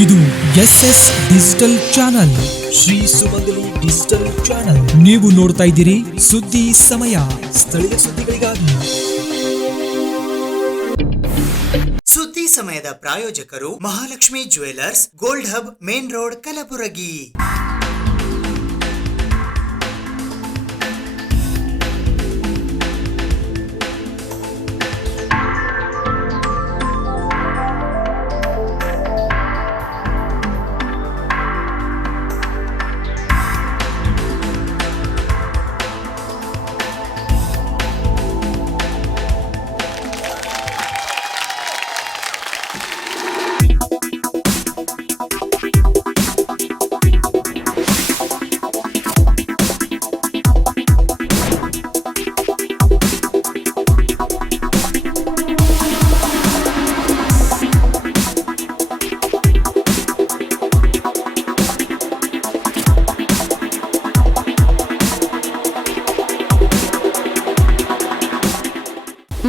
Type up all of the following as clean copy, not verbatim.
ಇದು SS digital channel, Shri ಸುಮಂಗಲಿ digital channel. ನೀವು ನೋಡ್ತಾ ಇದ್ದೀರಿ ಸುದ್ದಿ ಸಮಯ, ಸ್ಥಳೀಯ ಸುದ್ದಿಗಳಿಗಾಗಿ. ಸುದ್ದಿ ಸಮಯದ ಪ್ರಾಯೋಜಕರು Mahalakshmi jewellers, gold hub, main road, Kalaburagi.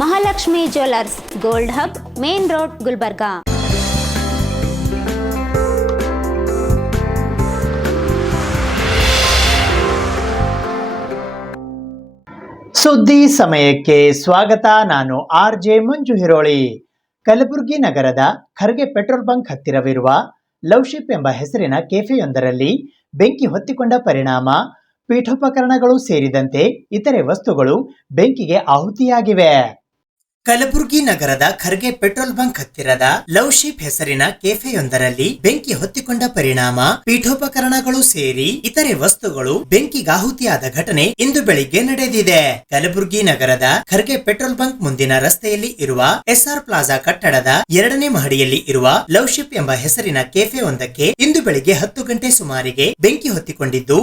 Mahalakshmi jewellers, gold hub, main road, Gulbarga. ಸುದ್ದಿ ಸಮಯಕ್ಕೆ ಸ್ವಾಗತ. ನಾನು RJ ಮಂಜು ಹಿರೋಳಿ. ಕಲಬುರಗಿ ನಗರದ ಖರ್ಗೆ ಪೆಟ್ರೋಲ್ ಬಂಕ್ ಹತ್ತಿರವಿರುವ ಲವ್ಶಿಪ್ ಎಂಬ ಹೆಸರಿನ ಕೆಫೆಯೊಂದರಲ್ಲಿ ಬೆಂಕಿ ಹೊತ್ತಿಕೊಂಡ ಪರಿಣಾಮ ಪೀಠೋಪಕರಣಗಳು ಸೇರಿದಂತೆ ಇತರೆ ವಸ್ತುಗಳು ಬೆಂಕಿಗೆ ಆಹುತಿಯಾಗಿವೆ. ಕಲಬುರಗಿ ನಗರದ ಖರ್ಗೆ ಪೆಟ್ರೋಲ್ ಬಂಕ್ ಹತ್ತಿರದ ಲವ್ಶಿಪ್ ಹೆಸರಿನ ಕೆಫೆಯೊಂದರಲ್ಲಿ ಬೆಂಕಿ ಹೊತ್ತಿಕೊಂಡ ಪರಿಣಾಮ ಪೀಠೋಪಕರಣಗಳು ಸೇರಿ ಇತರೆ ವಸ್ತುಗಳು ಬೆಂಕಿಗಾಹುತಿಯಾದ ಘಟನೆ ಇಂದು ಬೆಳಿಗ್ಗೆ ನಡೆದಿದೆ. ಕಲಬುರಗಿ ನಗರದ ಖರ್ಗೆ ಪೆಟ್ರೋಲ್ ಬಂಕ್ ಮುಂದಿನ ರಸ್ತೆಯಲ್ಲಿ ಇರುವ SR ಪ್ಲಾಜಾ ಕಟ್ಟಡದ 2ನೇ ಮಹಡಿಯಲ್ಲಿ ಇರುವ ಲವ್ಶಿಪ್ ಎಂಬ ಹೆಸರಿನ ಕೆಫೆಯೊಂದಕ್ಕೆ ಇಂದು ಬೆಳಿಗ್ಗೆ 10 ಗಂಟೆ ಸುಮಾರಿಗೆ ಬೆಂಕಿ ಹೊತ್ತಿಕೊಂಡಿದ್ದು,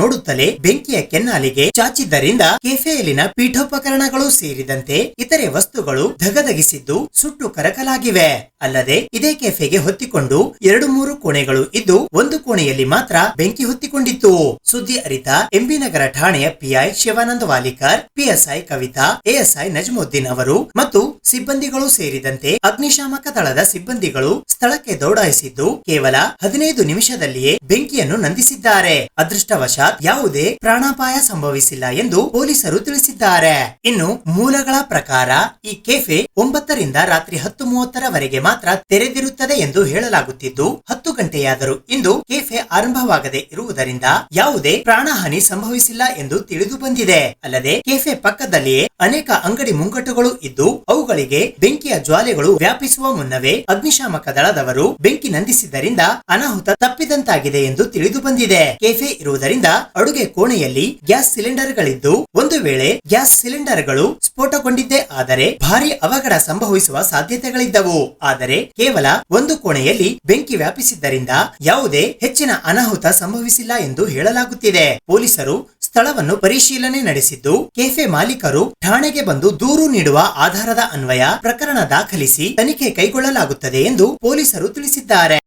ನೋಡುತ್ತಲೇ ಬೆಂಕಿಯ ಕೆನ್ನಾಲಿಗೆ ಚಾಚಿದ್ದರಿಂದ ಕೆಫೆಯಲ್ಲಿನ ಪೀಠೋಪಕರಣಗಳು ಸೇರಿದಂತೆ ಇತರೆ ವಸ್ತುಗಳು ಧಗಧಗಿಸಿದ್ದು ಸುಟ್ಟು ಕರಕಲಾಗಿವೆ. ಅಲ್ಲದೆ ಇದೇ ಕೆಫೆಗೆ ಹೊತ್ತಿಕೊಂಡು 2-3 ಕೋಣೆಗಳು ಇದ್ದು, ಒಂದು ಕೋಣೆಯಲ್ಲಿ ಮಾತ್ರ ಬೆಂಕಿ ಹೊತ್ತಿಕೊಂಡಿತ್ತು. ಸುದ್ದಿ ಅರಿತ MB ನಗರ ಠಾಣೆಯ PI Shivananda Walikar, PSI Kavita, ASI ನಜ್ಮುದ್ದೀನ್ ಅವರು ಮತ್ತು ಸಿಬ್ಬಂದಿಗಳು ಸೇರಿದಂತೆ ಅಗ್ನಿಶಾಮಕ ದಳದ ಸಿಬ್ಬಂದಿಗಳು ಸ್ಥಳಕ್ಕೆ ದೌಡಾಯಿಸಿದ್ದು, ಕೇವಲ 15 ನಿಮಿಷದಲ್ಲಿಯೇ ಬೆಂಕಿಯನ್ನು ನಂದಿಸಿದ್ದಾರೆ. ಅದೃಷ್ಟವಶಾತ್ ಯಾವುದೇ ಪ್ರಾಣಾಪಾಯ ಸಂಭವಿಸಿಲ್ಲ ಎಂದು ಪೊಲೀಸರು ತಿಳಿಸಿದ್ದಾರೆ. ಇನ್ನು ಮೂಲಗಳ ಪ್ರಕಾರ ಈ ಕೆಫೆ 9 ರಿಂದ ರಾತ್ರಿ 10:30 ಮಾತ್ರ ತೆರೆದಿರುತ್ತದೆ ಎಂದು ಹೇಳಲಾಗುತ್ತಿದ್ದು, 10 ಗಂಟೆಯಾದರೂ ಇಂದು ಕೆಫೆ ಆರಂಭವಾಗದೆ ಇರುವುದರಿಂದ ಯಾವುದೇ ಪ್ರಾಣಹಾನಿ ಸಂಭವಿಸಿಲ್ಲ ಎಂದು ತಿಳಿದು ಬಂದಿದೆ. ಅಲ್ಲದೆ ಕೆಫೆ ಪಕ್ಕದಲ್ಲಿಯೇ ಅನೇಕ ಅಂಗಡಿ ಮುಂಗಟ್ಟುಗಳು ಇದ್ದು, ಅವುಗಳಿಗೆ ಬೆಂಕಿಯ ಜ್ವಾಲೆಗಳು ವ್ಯಾಪಿಸುವ ಮುನ್ನವೇ ಅಗ್ನಿಶಾಮಕ ದಳದವರು ಬೆಂಕಿ ನಂದಿಸಿದ್ದರಿಂದ ಅನಾಹುತ ತಪ್ಪಿದಂತಾಗಿದೆ ಎಂದು ತಿಳಿದು ಬಂದಿದೆ. ಕೆಫೆ ಇರುವುದರಿಂದ ಅಡುಗೆ ಕೋಣೆಯಲ್ಲಿ ಗ್ಯಾಸ್ ಸಿಲಿಂಡರ್ಗಳಿದ್ದು, ಒಂದು ವೇಳೆ ಗ್ಯಾಸ್ ಸಿಲಿಂಡರ್ಗಳು ಸ್ಫೋಟಗೊಂಡಿದ್ದೇ ಆದರೆ ಭಾರಿ ಅವಘಡ ಸಂಭವಿಸುವ ಸಾಧ್ಯತೆಗಳಿದ್ದವು. ಆದರೆ ಕೇವಲ ಒಂದು ಕೋಣೆಯಲ್ಲಿ ಬೆಂಕಿ ವ್ಯಾಪಿಸಿದ್ದರಿಂದ ಯಾವುದೇ ಹೆಚ್ಚಿನ ಅನಾಹುತ ಸಂಭವಿಸಿಲ್ಲ ಎಂದು ಹೇಳಲಾಗುತ್ತಿದೆ. ಪೊಲೀಸರು ಸ್ಥಳವನ್ನು ಪರಿಶೀಲನೆ ನಡೆಸಿದ್ದು, ಕೆಫೆ ಮಾಲೀಕರು ಠಾಣೆಗೆ ಬಂದು ದೂರು ನೀಡುವ ಆಧಾರದ ಅನ್ವಯ ಪ್ರಕರಣ ದಾಖಲಿಸಿ ತನಿಖೆ ಕೈಗೊಳ್ಳಲಾಗುತ್ತದೆ ಎಂದು ಪೊಲೀಸರು ತಿಳಿಸಿದ್ದಾರೆ.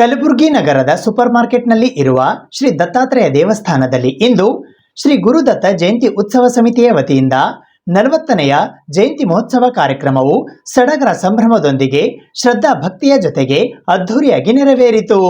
ಕಲಬುರಗಿ ನಗರದ ಸೂಪರ್ ಮಾರ್ಕೆಟ್ನಲ್ಲಿ ಇರುವ ಶ್ರೀ ದತ್ತಾತ್ರೇಯ ದೇವಸ್ಥಾನದಲ್ಲಿ ಇಂದು ಶ್ರೀ ಗುರುದತ್ತ ಜಯಂತಿ ಉತ್ಸವ ಸಮಿತಿಯ ವತಿಯಿಂದ 40ನೆಯ ಜಯಂತಿ ಮಹೋತ್ಸವ ಕಾರ್ಯಕ್ರಮವು ಸಡಗರ ಸಂಭ್ರಮದೊಂದಿಗೆ ಶ್ರದ್ಧಾ ಭಕ್ತಿಯ ಜೊತೆಗೆ ಅದ್ಧೂರಿಯಾಗಿ ನೆರವೇರಿತು.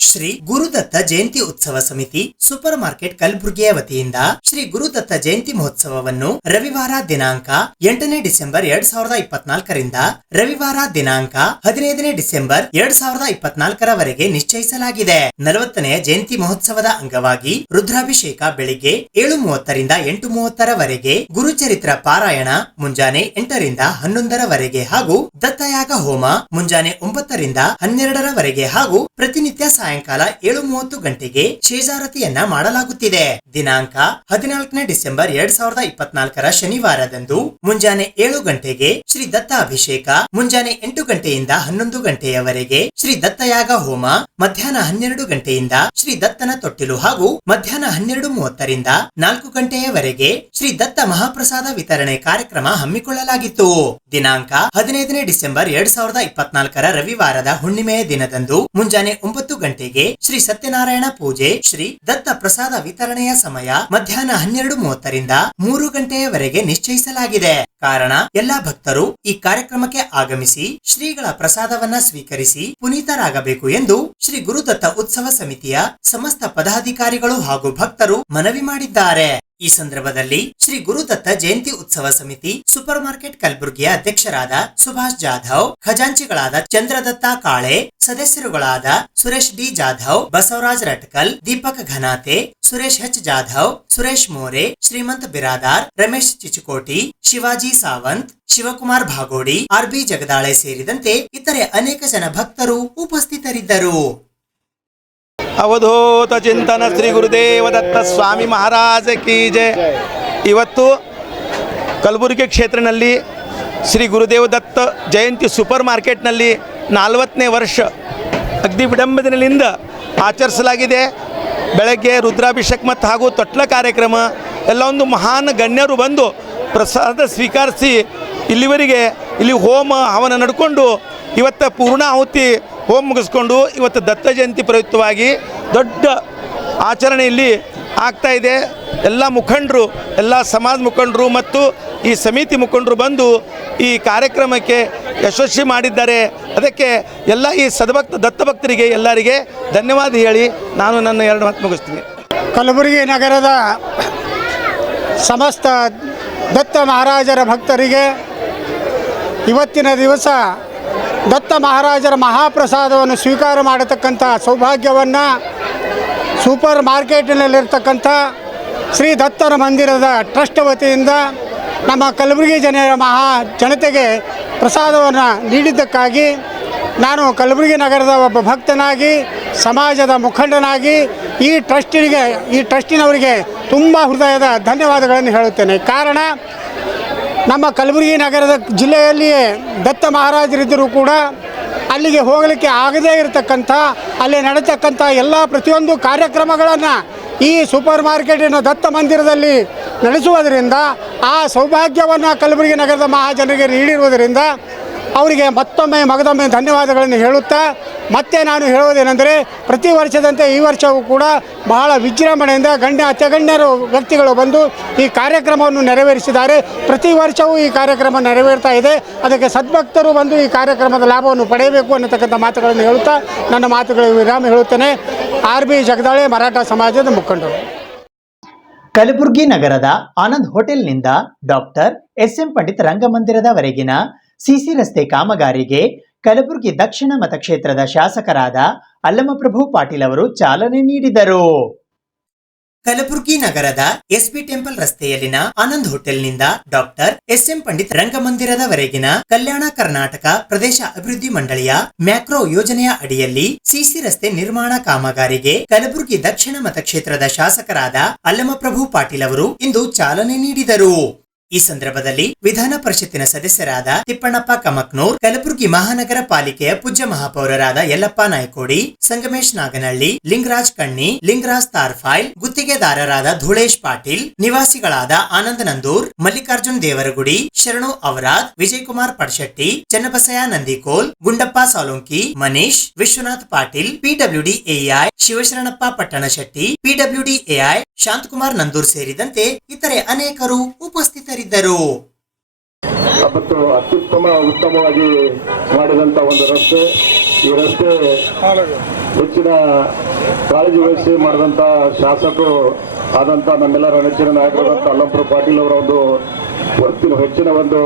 ಶ್ರೀ ಗುರುದತ್ತ ಜಯಂತಿ ಉತ್ಸವ ಸಮಿತಿ ಸೂಪರ್ ಮಾರ್ಕೆಟ್ ಕಲಬುರಗಿಯ ವತಿಯಿಂದ ಶ್ರೀ ಗುರುದತ್ತ ಜಯಂತಿ ಮಹೋತ್ಸವವನ್ನು ರವಿವಾರ ದಿನಾಂಕ 8ನೇ ಡಿಸೆಂಬರ್ 2024 ರಿಂದ ರವಿವಾರ ದಿನಾಂಕ 15ನೇ ಡಿಸೆಂಬರ್ 2024 ವರೆಗೆ ನಿಶ್ಚಯಿಸಲಾಗಿದೆ. 40ನೆಯ ಜಯಂತಿ ಮಹೋತ್ಸವದ ಅಂಗವಾಗಿ ರುದ್ರಾಭಿಷೇಕ ಬೆಳಿಗ್ಗೆ 7:30 ರಿಂದ 8:30 ವರೆಗೆ, ಗುರುಚರಿತ್ರ ಪಾರಾಯಣ ಮುಂಜಾನೆ 8 ರಿಂದ 11 ವರೆಗೆ ಹಾಗೂ ದತ್ತಯಾಗ ಹೋಮ ಮುಂಜಾನೆ 9 ರಿಂದ 12 ವರೆಗೆ ಹಾಗೂ ಪ್ರತಿನಿತ್ಯ ಸಾಯಂಕಾಲ 7:30 ಗಂಟೆಗೆ ಶೇಷಾರತಿಯನ್ನ ಮಾಡಲಾಗುತ್ತಿದೆ. ದಿನಾಂಕ 14ನೇ ಡಿಸೆಂಬರ್ 2024 ಶನಿವಾರದಂದು ಮುಂಜಾನೆ 7 ಗಂಟೆಗೆ ಶ್ರೀ ದತ್ತ ಅಭಿಷೇಕ, ಮುಂಜಾನೆ 8 ಗಂಟೆಯಿಂದ 11 ಗಂಟೆಯವರೆಗೆ ಶ್ರೀ ದತ್ತಯಾಗ ಹೋಮ, ಮಧ್ಯಾಹ್ನ 12 ಗಂಟೆಯಿಂದ ಶ್ರೀ ದತ್ತನ ತೊಟ್ಟಿಲು ಹಾಗೂ ಮಧ್ಯಾಹ್ನ 12:30 ರಿಂದ 4 ಗಂಟೆಯವರೆಗೆ ಶ್ರೀ ದತ್ತ ಮಹಾಪ್ರಸಾದ ವಿತರಣೆ ಕಾರ್ಯಕ್ರಮ ಹಮ್ಮಿಕೊಳ್ಳಲಾಗಿತ್ತು. ದಿನಾಂಕ 15ನೇ ಡಿಸೆಂಬರ್ 2024 ರವಿವಾರದ ಹುಣ್ಣಿಮೆಯ ದಿನದಂದು ಮುಂಜಾನೆ 9 ಗಂಟೆ ಗಂಟೆಗೆ ಶ್ರೀ ಸತ್ಯನಾರಾಯಣ ಪೂಜೆ, ಶ್ರೀ ದತ್ತ ಪ್ರಸಾದ ವಿತರಣೆಯ ಸಮಯ ಮಧ್ಯಾಹ್ನ 12:30ರಿಂದ 3 ಗಂಟೆಯವರೆಗೆ ನಿಶ್ಚಯಿಸಲಾಗಿದೆ. ಕಾರಣ ಎಲ್ಲಾ ಭಕ್ತರು ಈ ಕಾರ್ಯಕ್ರಮಕ್ಕೆ ಆಗಮಿಸಿ ಶ್ರೀಗಳ ಪ್ರಸಾದವನ್ನ ಸ್ವೀಕರಿಸಿ ಪುನೀತರಾಗಬೇಕು ಎಂದು ಶ್ರೀ ಗುರುದತ್ತ ಉತ್ಸವ ಸಮಿತಿಯ ಸಮಸ್ತ ಪದಾಧಿಕಾರಿಗಳು ಹಾಗೂ ಭಕ್ತರು ಮನವಿ ಮಾಡಿದ್ದಾರೆ. ಈ ಸಂದರ್ಭದಲ್ಲಿ ಶ್ರೀ ಗುರುದತ್ತ ಜಯಂತಿ ಉತ್ಸವ ಸಮಿತಿ ಸೂಪರ್ ಮಾರ್ಕೆಟ್ ಕಲಬುರಗಿಯ ಅಧ್ಯಕ್ಷರಾದ ಸುಭಾಷ್ ಜಾಧವ್, ಖಜಾಂಚಿಗಳಾದ ಚಂದ್ರದತ್ತ ಕಾಳೆ, ಸದಸ್ಯರುಗಳಾದ ಸುರೇಶ್ ಡಿ ಜಾಧವ್, ಬಸವರಾಜ್ ರಟ್ಕಲ್, ದೀಪಕ್ ಘನಾತೆ, ಸುರೇಶ್ ಎಚ್ ಜಾಧವ್, ಸುರೇಶ್ ಮೋರೆ, ಶ್ರೀಮಂತ್ ಬಿರಾದಾರ್, ರಮೇಶ್ ಚಿಚುಕೋಟಿ, ಶಿವಾಜಿ ಸಾವಂತ್, ಶಿವಕುಮಾರ್ ಭಾಗೋಡಿ, ಆರ್.ಬಿ. ಜಗದಾಳೆ ಸೇರಿದಂತೆ ಇತರೆ ಅನೇಕ ಜನ ಭಕ್ತರು ಉಪಸ್ಥಿತರಿದ್ದರು. ಅವಧೂತ ಚಿಂತನ ಶ್ರೀ ಗುರುದೇವ ದತ್ತ ಸ್ವಾಮಿ ಮಹಾರಾಜ ಕಿ ಜಯ. ಇವತ್ತು ಕಲಬುರಗಿ ಕ್ಷೇತ್ರದಲ್ಲಿ ಶ್ರೀ ಗುರುದೇವ ದತ್ತ ಜಯಂತಿ ಸೂಪರ್ ಮಾರ್ಕೆಟ್ನಲ್ಲಿ 40ನೇ ವರ್ಷ ಅಗ್ದಿ ವಿಡಂಬನೆಯಿಂದ ಆಚರಿಸಲಾಗಿದೆ. ಬೆಳಗ್ಗೆ ರುದ್ರಾಭಿಷೇಕ ಮತ್ತು ಹಾಗೂ ತೊಟ್ಲ ಕಾರ್ಯಕ್ರಮ ಎಲ್ಲ ಒಂದು ಮಹಾನ್ ಗಣ್ಯರು ಬಂದು ಪ್ರಸಾದ ಸ್ವೀಕರಿಸಿ ಇಲ್ಲಿ ಹೋಮ ಹವನ ನಡ್ಕೊಂಡು ಇವತ್ತು ಪೂರ್ಣಾಹುತಿ ಹೋಮ ಮುಗಿಸ್ಕೊಂಡು ಇವತ್ತು ದತ್ತ ಜಯಂತಿ ಪ್ರಯುಕ್ತವಾಗಿ ದೊಡ್ಡ ಆಚರಣೆಯಲ್ಲಿ ಆಗ್ತಾಯಿದೆ. ಎಲ್ಲ ಮುಖಂಡರು, ಎಲ್ಲ ಸಮಾಜ ಮುಖಂಡರು ಮತ್ತು ಈ ಸಮಿತಿ ಮುಖಂಡರು ಬಂದು ಈ ಕಾರ್ಯಕ್ರಮಕ್ಕೆ ಯಶಸ್ವಿ ಮಾಡಿದ್ದಾರೆ. ಅದಕ್ಕೆ ಎಲ್ಲ ಈ ದತ್ತ ಭಕ್ತರಿಗೆ ಎಲ್ಲರಿಗೆ ಧನ್ಯವಾದ ಹೇಳಿ ನಾನು ನನ್ನ 2 ಮಾತು ಮುಗಿಸ್ತೀನಿ. ಕಲಬುರಗಿ ನಗರದ ಸಮಸ್ತ ದತ್ತ ಮಹಾರಾಜರ ಭಕ್ತರಿಗೆ ಇವತ್ತಿನ ದಿವಸ ದತ್ತ ಮಹಾರಾಜರ ಮಹಾಪ್ರಸಾದವನ್ನು ಸ್ವೀಕಾರ ಮಾಡತಕ್ಕಂಥ ಸೌಭಾಗ್ಯವನ್ನು ಸೂಪರ್ ಮಾರ್ಕೆಟಿನಲ್ಲಿರ್ತಕ್ಕಂಥ ಶ್ರೀ ದತ್ತನ ಮಂದಿರದ ಟ್ರಸ್ಟ್ ವತಿಯಿಂದ ನಮ್ಮ ಕಲಬುರಗಿ ಜನತೆಗೆ ಪ್ರಸಾದವನ್ನು ನೀಡಿದ್ದಕ್ಕಾಗಿ ನಾನು ಕಲಬುರಗಿ ನಗರದ ಒಬ್ಬ ಭಕ್ತನಾಗಿ, ಸಮಾಜದ ಮುಖಂಡನಾಗಿ ಈ ಟ್ರಸ್ಟಿನವರಿಗೆ ತುಂಬ ಹೃದಯದ ಧನ್ಯವಾದಗಳನ್ನು ಹೇಳುತ್ತೇನೆ. ಕಾರಣ ನಮ್ಮ ಕಲಬುರಗಿ ನಗರದ ಜಿಲ್ಲೆಯಲ್ಲಿಯೇ ದತ್ತ ಮಹಾರಾಜರಿದ್ದರೂ ಕೂಡ ಅಲ್ಲಿಗೆ ಹೋಗಲಿಕ್ಕೆ ಆಗದೇ ಇರತಕ್ಕಂಥ, ಅಲ್ಲಿ ನಡೀತಕ್ಕಂಥ ಎಲ್ಲ ಪ್ರತಿಯೊಂದು ಕಾರ್ಯಕ್ರಮಗಳನ್ನು ಈ ಸೂಪರ್ ಮಾರ್ಕೆಟಿನ ದತ್ತ ಮಂದಿರದಲ್ಲಿ ನಡೆಸುವುದರಿಂದ ಆ ಸೌಭಾಗ್ಯವನ್ನು ಕಲಬುರಗಿ ನಗರದ ಮಹಾಜನರಿಗೆ ನೀಡಿರುವುದರಿಂದ ಅವರಿಗೆ ಮಗದೊಮ್ಮೆ ಧನ್ಯವಾದಗಳನ್ನು ಹೇಳುತ್ತಾ, ಮತ್ತೆ ನಾನು ಹೇಳುವುದೇನೆಂದರೆ ಪ್ರತಿ ವರ್ಷದಂತೆ ಈ ವರ್ಷವೂ ಕೂಡ ಬಹಳ ವಿಜೃಂಭಣೆಯಿಂದ ಅತ್ಯಗಣ್ಯರು ವ್ಯಕ್ತಿಗಳು ಬಂದು ಈ ಕಾರ್ಯಕ್ರಮವನ್ನು ನೆರವೇರಿಸಿದ್ದಾರೆ. ಪ್ರತಿ ವರ್ಷವೂ ಈ ಕಾರ್ಯಕ್ರಮ ನೆರವೇರ್ತಾ ಇದೆ. ಅದಕ್ಕೆ ಸದ್ಭಕ್ತರು ಬಂದು ಈ ಕಾರ್ಯಕ್ರಮದ ಲಾಭವನ್ನು ಪಡೆಯಬೇಕು ಅನ್ನತಕ್ಕಂಥ ಮಾತುಗಳನ್ನು ಹೇಳುತ್ತಾ ನನ್ನ ಮಾತುಗಳಿಗೆ ವಿರಾಮ ಹೇಳುತ್ತೇನೆ. ಆರ್.ಬಿ. ಜಗದಾಳೆ, ಮರಾಠ ಸಮಾಜದ ಮುಖಂಡರು. ಕಲಬುರಗಿ ನಗರದ ಆನಂದ್ ಹೋಟೆಲ್ನಿಂದ ಡಾಕ್ಟರ್ ಎಸ್.ಎಂ. ಪಂಡಿತ್ ರಂಗಮಂದಿರದವರೆಗಿನ ಸಿಸಿ ರಸ್ತೆ ಕಾಮಗಾರಿಗೆ ಕಲಬುರಗಿ ದಕ್ಷಿಣ ಮತಕ್ಷೇತ್ರದ ಶಾಸಕರಾದ ಅಲ್ಲಮಪ್ರಭು ಪಾಟೀಲ್ ಅವರು ಚಾಲನೆ ನೀಡಿದರು. ಕಲಬುರಗಿ ನಗರದ ಎಸ್ಪಿ ಟೆಂಪಲ್ ರಸ್ತೆಯಲ್ಲಿನ ಆನಂದ್ ಹೋಟೆಲ್ನಿಂದ ಡಾಕ್ಟರ್ ಎಸ್.ಎಂ. ಪಂಡಿತ್ ರಂಗಮಂದಿರದವರೆಗಿನ ಕಲ್ಯಾಣ ಕರ್ನಾಟಕ ಪ್ರದೇಶ ಅಭಿವೃದ್ಧಿ ಮಂಡಳಿಯ ಮ್ಯಾಕ್ರೋ ಯೋಜನೆಯ ಅಡಿಯಲ್ಲಿ ಸಿಸಿ ರಸ್ತೆ ನಿರ್ಮಾಣ ಕಾಮಗಾರಿಗೆ ಕಲಬುರಗಿ ದಕ್ಷಿಣ ಮತಕ್ಷೇತ್ರದ ಶಾಸಕರಾದ ಅಲ್ಲಮಪ್ರಭು ಪಾಟೀಲ್ ಅವರು ಇಂದು ಚಾಲನೆ ನೀಡಿದರು. ಈ ಸಂದರ್ಭದಲ್ಲಿ ವಿಧಾನ ಪರಿಷತ್ತಿನ ಸದಸ್ಯರಾದ ತಿಪ್ಪಣ್ಣಪ್ಪ ಕಮಕ್ನೂರ್, ಕಲಬುರಗಿ ಮಹಾನಗರ ಪಾಲಿಕೆಯ ಪೂಜ್ಯ ಮಹಾಪೌರರಾದ ಯಲ್ಲಪ್ಪ ನಾಯ್ಕೋಡಿ, ಸಂಗಮೇಶ್ ನಾಗನಹಳ್ಳಿ, ಲಿಂಗರಾಜ್ ಕಣ್ಣಿ, ಲಿಂಗರಾಜ್ ತಾರ್ಫಾಯ್ಲ್, ಗುತ್ತಿಗೆದಾರರಾದ ಧೂಳೇಶ್ ಪಾಟೀಲ್, ನಿವಾಸಿಗಳಾದ ಆನಂದ್ ನಂದೂರ್, ಮಲ್ಲಿಕಾರ್ಜುನ್ ದೇವರಗುಡಿ, ಶರಣು ಅವರಾದ್, ವಿಜಯಕುಮಾರ್ ಪಡ್ಶೆಟ್ಟಿ, ಚನ್ನಬಸಯ್ಯ ನಂದಿಕೋಲ್, ಗುಂಡಪ್ಪ ಸಾಲೋಂಕಿ, ಮನೀಶ್, ವಿಶ್ವನಾಥ್ ಪಾಟೀಲ್, ಪಿಡಬ್ಲ್ಯೂಡಿಎಐ ಶಿವಶರಣಪ್ಪ ಪಟ್ಟಣಶೆಟ್ಟಿ, ಪಿಡಬ್ಲ್ಯೂಡಿಎಐ ಶಾಂತಕುಮಾರ್ ನಂದೂರ್ ಸೇರಿದಂತೆ ಇತರೆ ಅನೇಕರು ಉಪಸ್ಥಿತರಿದ್ದರು. ಮತ್ತು ಉತ್ತಮವಾಗಿ ಮಾಡಿದಂತ ಒಂದು ರಸ್ತೆ. ಈ ರಸ್ತೆ ಹೆಚ್ಚಿನ ಕಾಳಜಿ ವಹಿಸಿ ಮಾಡಿದಂತ ಶಾಸಕರು ಆದಂತ ನಮ್ಮೆಲ್ಲರ ನೆಚ್ಚಿನ ನಾಯಕರಾದಂಥ ಅಲ್ಲಂಪ್ರಭು ಪಾಟೀಲ್ ಅವರ ಒಂದು ಹೆಚ್ಚಿನ ಒಂದು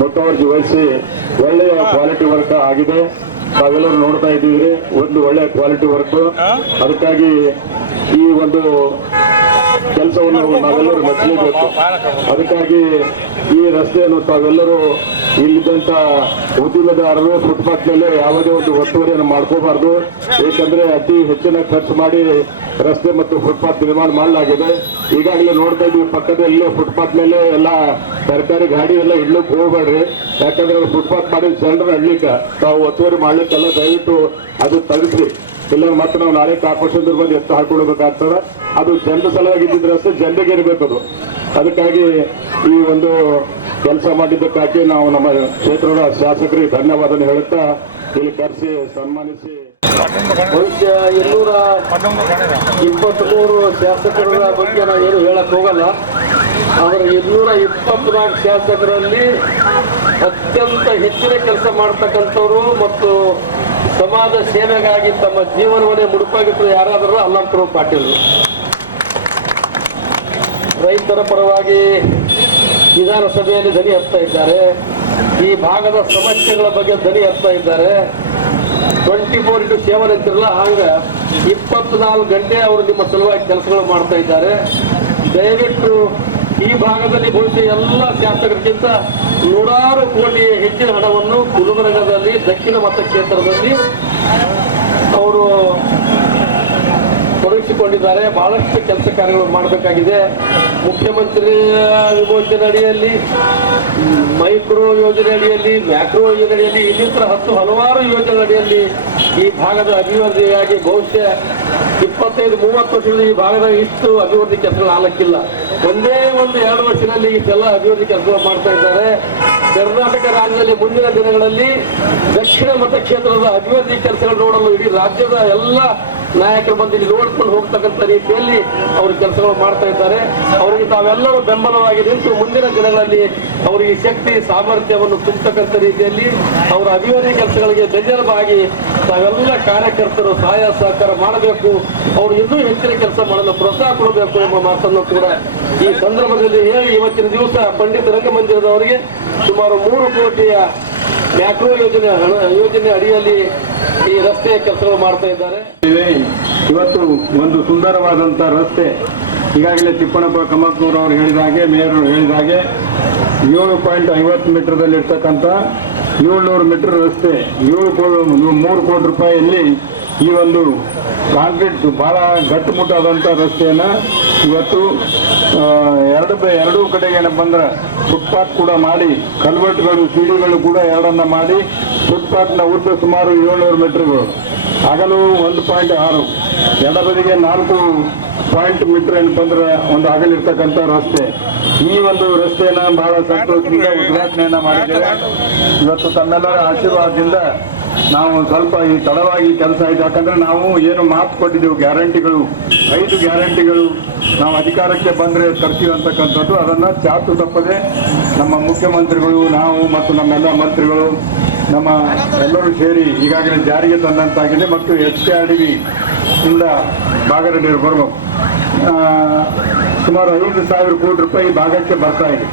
ಮುತುವರ್ಜಿ ವಹಿಸಿ ಒಳ್ಳೆಯ ಕ್ವಾಲಿಟಿ ವರ್ಕ್ ಆಗಿದೆ. ನಾವೆಲ್ಲರೂ ನೋಡ್ತಾ ಇದ್ದೀವಿ, ಒಂದು ಒಳ್ಳೆಯ ಕ್ವಾಲಿಟಿ ವರ್ಕ್. ಅದಕ್ಕಾಗಿ ಈ ಒಂದು ಕೆಲಸವನ್ನು ನಾವೆಲ್ಲರೂ ಮೆಚ್ಚಲೇಬೇಕು. ಅದಕ್ಕಾಗಿ ಈ ರಸ್ತೆಯನ್ನು ತಾವೆಲ್ಲರೂ ಇಲ್ಲಿದ್ದಂಥ ಉದ್ದಿಮೆದಾರರು ಫುಟ್ಪಾತ್ ಮೇಲೆ ಯಾವುದೇ ಒಂದು ಒತ್ತುವರಿಯನ್ನು ಮಾಡ್ಕೋಬಾರ್ದು. ಏಕೆಂದರೆ ಅತಿ ಹೆಚ್ಚಿನ ಖರ್ಚು ಮಾಡಿ ರಸ್ತೆ ಮತ್ತು ಫುಟ್ಪಾತ್ ನಿರ್ಮಾಣ ಮಾಡಲಾಗಿದೆ. ಈಗಾಗಲೇ ನೋಡ್ತಾ ಇದ್ದೀವಿ, ಪಕ್ಕದಲ್ಲೇ ಫುಟ್ಪಾತ್ ಮೇಲೆ ಎಲ್ಲ ಸರ್ಕಾರಿ ಗಾಡಿ ಎಲ್ಲ ಇಡ್ಲಿಕ್ಕೆ ಹೋಗ್ಬೇಡ್ರಿ. ಯಾಕಂದ್ರೆ ಫುಟ್ಪಾತ್ ಮಾಡಿ ಜನರನ್ನ ಇಡ್ಲಿಕ್ಕೆ ತಾವು ಒತ್ತುವರಿ ಮಾಡ್ಲಿಕ್ಕೆಲ್ಲ ದಯವಿಟ್ಟು ಅದು ತೆಗೆಸ್ರಿ. ಇಲ್ಲ ಮತ್ತೆ ನಾವು ನಾಳೆ ಕಾರ್ಪೊರೇಷನ್ ಬಂದು ಎತ್ತು ಹಾಕೊಳ್ಬೇಕಾಗ್ತದೆ. ಅದು ಜನರ ಸಲುವಾಗಿ ಇದ್ದಿದ್ರೆ ರಸ್ತೆ ಜನರಿಗೆ ಇರಬೇಕದು. ಅದಕ್ಕಾಗಿ ಈ ಒಂದು ಕೆಲಸ ಮಾಡಿದ್ದಕ್ಕಾಗಿ ನಾವು ನಮ್ಮ ಕ್ಷೇತ್ರದ ಶಾಸಕರಿಗೆ ಧನ್ಯವಾದ ಹೇಳುತ್ತಾ ಇಲ್ಲಿ ಕರೆಸಿ ಸನ್ಮಾನಿಸಿ ಬಹುಶಃ 223 ಶಾಸಕರ ಬಗ್ಗೆ ನಾನು ಏನು ಹೇಳಕ್ ಹೋಗಲ್ಲ. ಆದರೆ 224 ಶಾಸಕರಲ್ಲಿ ಅತ್ಯಂತ ಹೆಚ್ಚಿನ ಕೆಲಸ ಮಾಡ್ತಕ್ಕಂಥವ್ರು ಮತ್ತು ಸಮಾಜ ಸೇವೆಗಾಗಿ ತಮ್ಮ ಜೀವನವನ್ನೇ ಮುಡುಪಾಗಿಟ್ಟರು ಯಾರಾದರೂ ಅಲ್ಲಂಪುರ ಪಾಟೀಲ್. ರೈತರ ಪರವಾಗಿ ವಿಧಾನಸಭೆಯಲ್ಲಿ ಧ್ವನಿ ಎತ್ತಾ ಇದ್ದಾರೆ. ಈ ಭಾಗದ ಸಮಸ್ಯೆಗಳ ಬಗ್ಗೆ ಧ್ವನಿ ಎತ್ತಾ ಇದ್ದಾರೆ. 24/7 ಅಂತಿರಲ್ಲ, ಹಂಗ 24 ಗಂಟೆ ಅವರು ನಿಮ್ಮ ಸಲುವಾಗಿ ಕೆಲಸಗಳು ಮಾಡ್ತಾ ಇದ್ದಾರೆ. ದಯವಿಟ್ಟು ಈ ಭಾಗದಲ್ಲಿ ಬಹುಶಃ ಎಲ್ಲ ಶಾಸಕರಿಗಿಂತ 100 ಕೋಟಿ ಹೆಚ್ಚಿನ ಹಣವನ್ನು ಗುಲ್ಬರ್ಗದಲ್ಲಿ ದಕ್ಷಿಣ ಮತಕ್ಷೇತ್ರದಲ್ಲಿ ಅವರು ತೊಡಗಿಸಿಕೊಂಡಿದ್ದಾರೆ. ಬಹಳಷ್ಟು ಕೆಲಸ ಕಾರ್ಯಗಳು ಮಾಡಬೇಕಾಗಿದೆ. ಮುಖ್ಯಮಂತ್ರಿ ವಿಮೋಚನೆ ಅಡಿಯಲ್ಲಿ, ಮೈಕ್ರೋ ಯೋಜನೆ ಅಡಿಯಲ್ಲಿ, ಮ್ಯಾಕ್ರೋ ಯೋಜನೆ ಅಡಿಯಲ್ಲಿ, ಇನ್ನಿತರ ಹಲವಾರು ಯೋಜನೆ ಅಡಿಯಲ್ಲಿ ಈ ಭಾಗದ ಅಭಿವೃದ್ಧಿಯಾಗಿ ಬಹುಶಃ 25-30 ವರ್ಷದಿಂದ ಈ ಭಾಗದ ಇಷ್ಟು ಅಭಿವೃದ್ಧಿ ಕೆಲಸಗಳು ಆಗಲಿಕ್ಕಿಲ್ಲ. ಒಂದೇ 2 ವರ್ಷದಲ್ಲಿ ಇಷ್ಟೆಲ್ಲ ಅಭಿವೃದ್ಧಿ ಕೆಲಸಗಳು ಮಾಡ್ತಾ ಇದ್ದಾರೆ. ಕರ್ನಾಟಕ ರಾಜ್ಯದಲ್ಲಿ ಮುಂದಿನ ದಿನಗಳಲ್ಲಿ ದಕ್ಷಿಣ ಮತಕ್ಷೇತ್ರದ ಅಭಿವೃದ್ಧಿ ಕೆಲಸಗಳು ನೋಡಲು ಇಡೀ ರಾಜ್ಯದ ಎಲ್ಲ ನಾಯಕರು ಬಂದು ಇಲ್ಲಿ ನೋಡ್ಕೊಂಡು ಹೋಗ್ತಕ್ಕಂಥ ರೀತಿಯಲ್ಲಿ ಅವರು ಕೆಲಸಗಳು ಮಾಡ್ತಾ ಇದ್ದಾರೆ. ಅವರಿಗೆ ತಾವೆಲ್ಲರೂ ಬೆಂಬಲವಾಗಿ ನಿಂತು ಮುಂದಿನ ದಿನಗಳಲ್ಲಿ ಅವರಿಗೆ ಶಕ್ತಿ ಸಾಮರ್ಥ್ಯವನ್ನು ತುಂಬತಕ್ಕಂಥ ರೀತಿಯಲ್ಲಿ ಅವರ ಅಭಿವೃದ್ಧಿ ಕೆಲಸಗಳಿಗೆ ಬೆನ್ನೆಲುಬಾಗಿ ತಾವೆಲ್ಲ ಕಾರ್ಯಕರ್ತರು ಸಹಾಯ ಸಹಕಾರ ಮಾಡಬೇಕು. ಅವರು ಇನ್ನೂ ಹೆಚ್ಚಿನ ಕೆಲಸ ಮಾಡಲು ಪ್ರೋತ್ಸಾಹ ಕೊಡಬೇಕು ಎಂಬ ಮಾತನ್ನು ಕೂಡ ಈ ಸಂದರ್ಭದಲ್ಲಿ ಹೇಳಿ, ಇವತ್ತಿನ ದಿವಸ ಪಂಡಿತ ರಂಗಮಂದಿರದವರಿಗೆ ಸುಮಾರು 3 ಕೋಟಿಯ ಮ್ಯಾಕ್ರೋ ಯೋಜನೆ ಅಡಿಯಲ್ಲಿ ಈ ರಸ್ತೆಯ ಕೆಲಸಗಳು ಮಾಡ್ತಾ ಇದ್ದಾರೆ. ಇವತ್ತು ಒಂದು ಸುಂದರವಾದಂಥ ರಸ್ತೆ, ಈಗಾಗಲೇ ತಿಪ್ಪಣ್ಣಪ್ಪ ಕಮತ್ನೂರ್ ಅವರು ಹೇಳಿದ ಹಾಗೆ, ಮೇಯರ್ ಹೇಳಿದ ಹಾಗೆ 7.50 ಮೀಟರ್ದಲ್ಲಿರ್ತಕ್ಕಂಥ 700 ಮೀಟರ್ ರಸ್ತೆ 3 ಕೋಟಿ ರೂಪಾಯಿಯಲ್ಲಿ ಈ ಒಂದು ಕಾಂಕ್ರೀಟ್ ಬಹಳ ಗಟ್ಟುಮುಟ್ಟಾದಂಥ ರಸ್ತೆಯನ್ನು ಇವತ್ತು ಎರಡೂ ಕಡೆಗೆ ಏನಪ್ಪ ಅಂದ್ರೆ ಫುಟ್ಪಾತ್ ಕೂಡ ಮಾಡಿ, ಕಲ್ವರ್ಟ್ಗಳು ಸಿಡಿಗಳು ಕೂಡ 2 ಮಾಡಿ, ಫುಟ್ಪಾತ್ನ ಉದ್ದ ಸುಮಾರು 700 ಮೀಟರ್ಗಳು, ಅಗಲು 1.6, ಎಡಬದಿಗೆ 4 ಮೀಟರ್ ಏನಪ್ಪ ಅಂದ್ರೆ ಒಂದು ಅಗಲಿರ್ತಕ್ಕಂಥ ರಸ್ತೆ. ಈ ಒಂದು ರಸ್ತೆಯನ್ನ ಬಹಳ ಸಂತೋಷದಿಂದ ಉದ್ಘಾಟನೆಯನ್ನ ಮಾಡಿದ್ದೇವೆ. ಇವತ್ತು ತಮ್ಮೆಲ್ಲರ ಆಶೀರ್ವಾದದಿಂದ ನಾವು ಸ್ವಲ್ಪ ಈ ತಡವಾಗಿ ಕೆಲಸ ಆಯ್ತು. ಯಾಕಂದ್ರೆ ನಾವು ಏನು ಮಾತು ಕೊಟ್ಟಿದ್ದೆವು, ಗ್ಯಾರಂಟಿಗಳು 5 ಗ್ಯಾರಂಟಿಗಳು ನಾವು ಅಧಿಕಾರಕ್ಕೆ ಬಂದರೆ ತರ್ತೀವಿ ಅಂತಕ್ಕಂಥದ್ದು, ಅದನ್ನು ಚಾಚು ತಪ್ಪದೆ ನಮ್ಮ ಮುಖ್ಯಮಂತ್ರಿಗಳು, ನಾವು ಮತ್ತು ನಮ್ಮೆಲ್ಲ ಮಂತ್ರಿಗಳು ನಮ್ಮ ಎಲ್ಲರೂ ಸೇರಿ ಈಗಾಗಲೇ ಜಾರಿಗೆ ತಂದಂತಾಗಿದೆ. ಮತ್ತು HKRDB ಇಂದ ಬಾಗರಡಿಯವರು ಬರಬೇಕು ಸುಮಾರು 5,000 ಕೋಟಿ ರೂಪಾಯಿ ಭಾಗಕ್ಕೆ ಬರ್ತಾ ಇದೆ.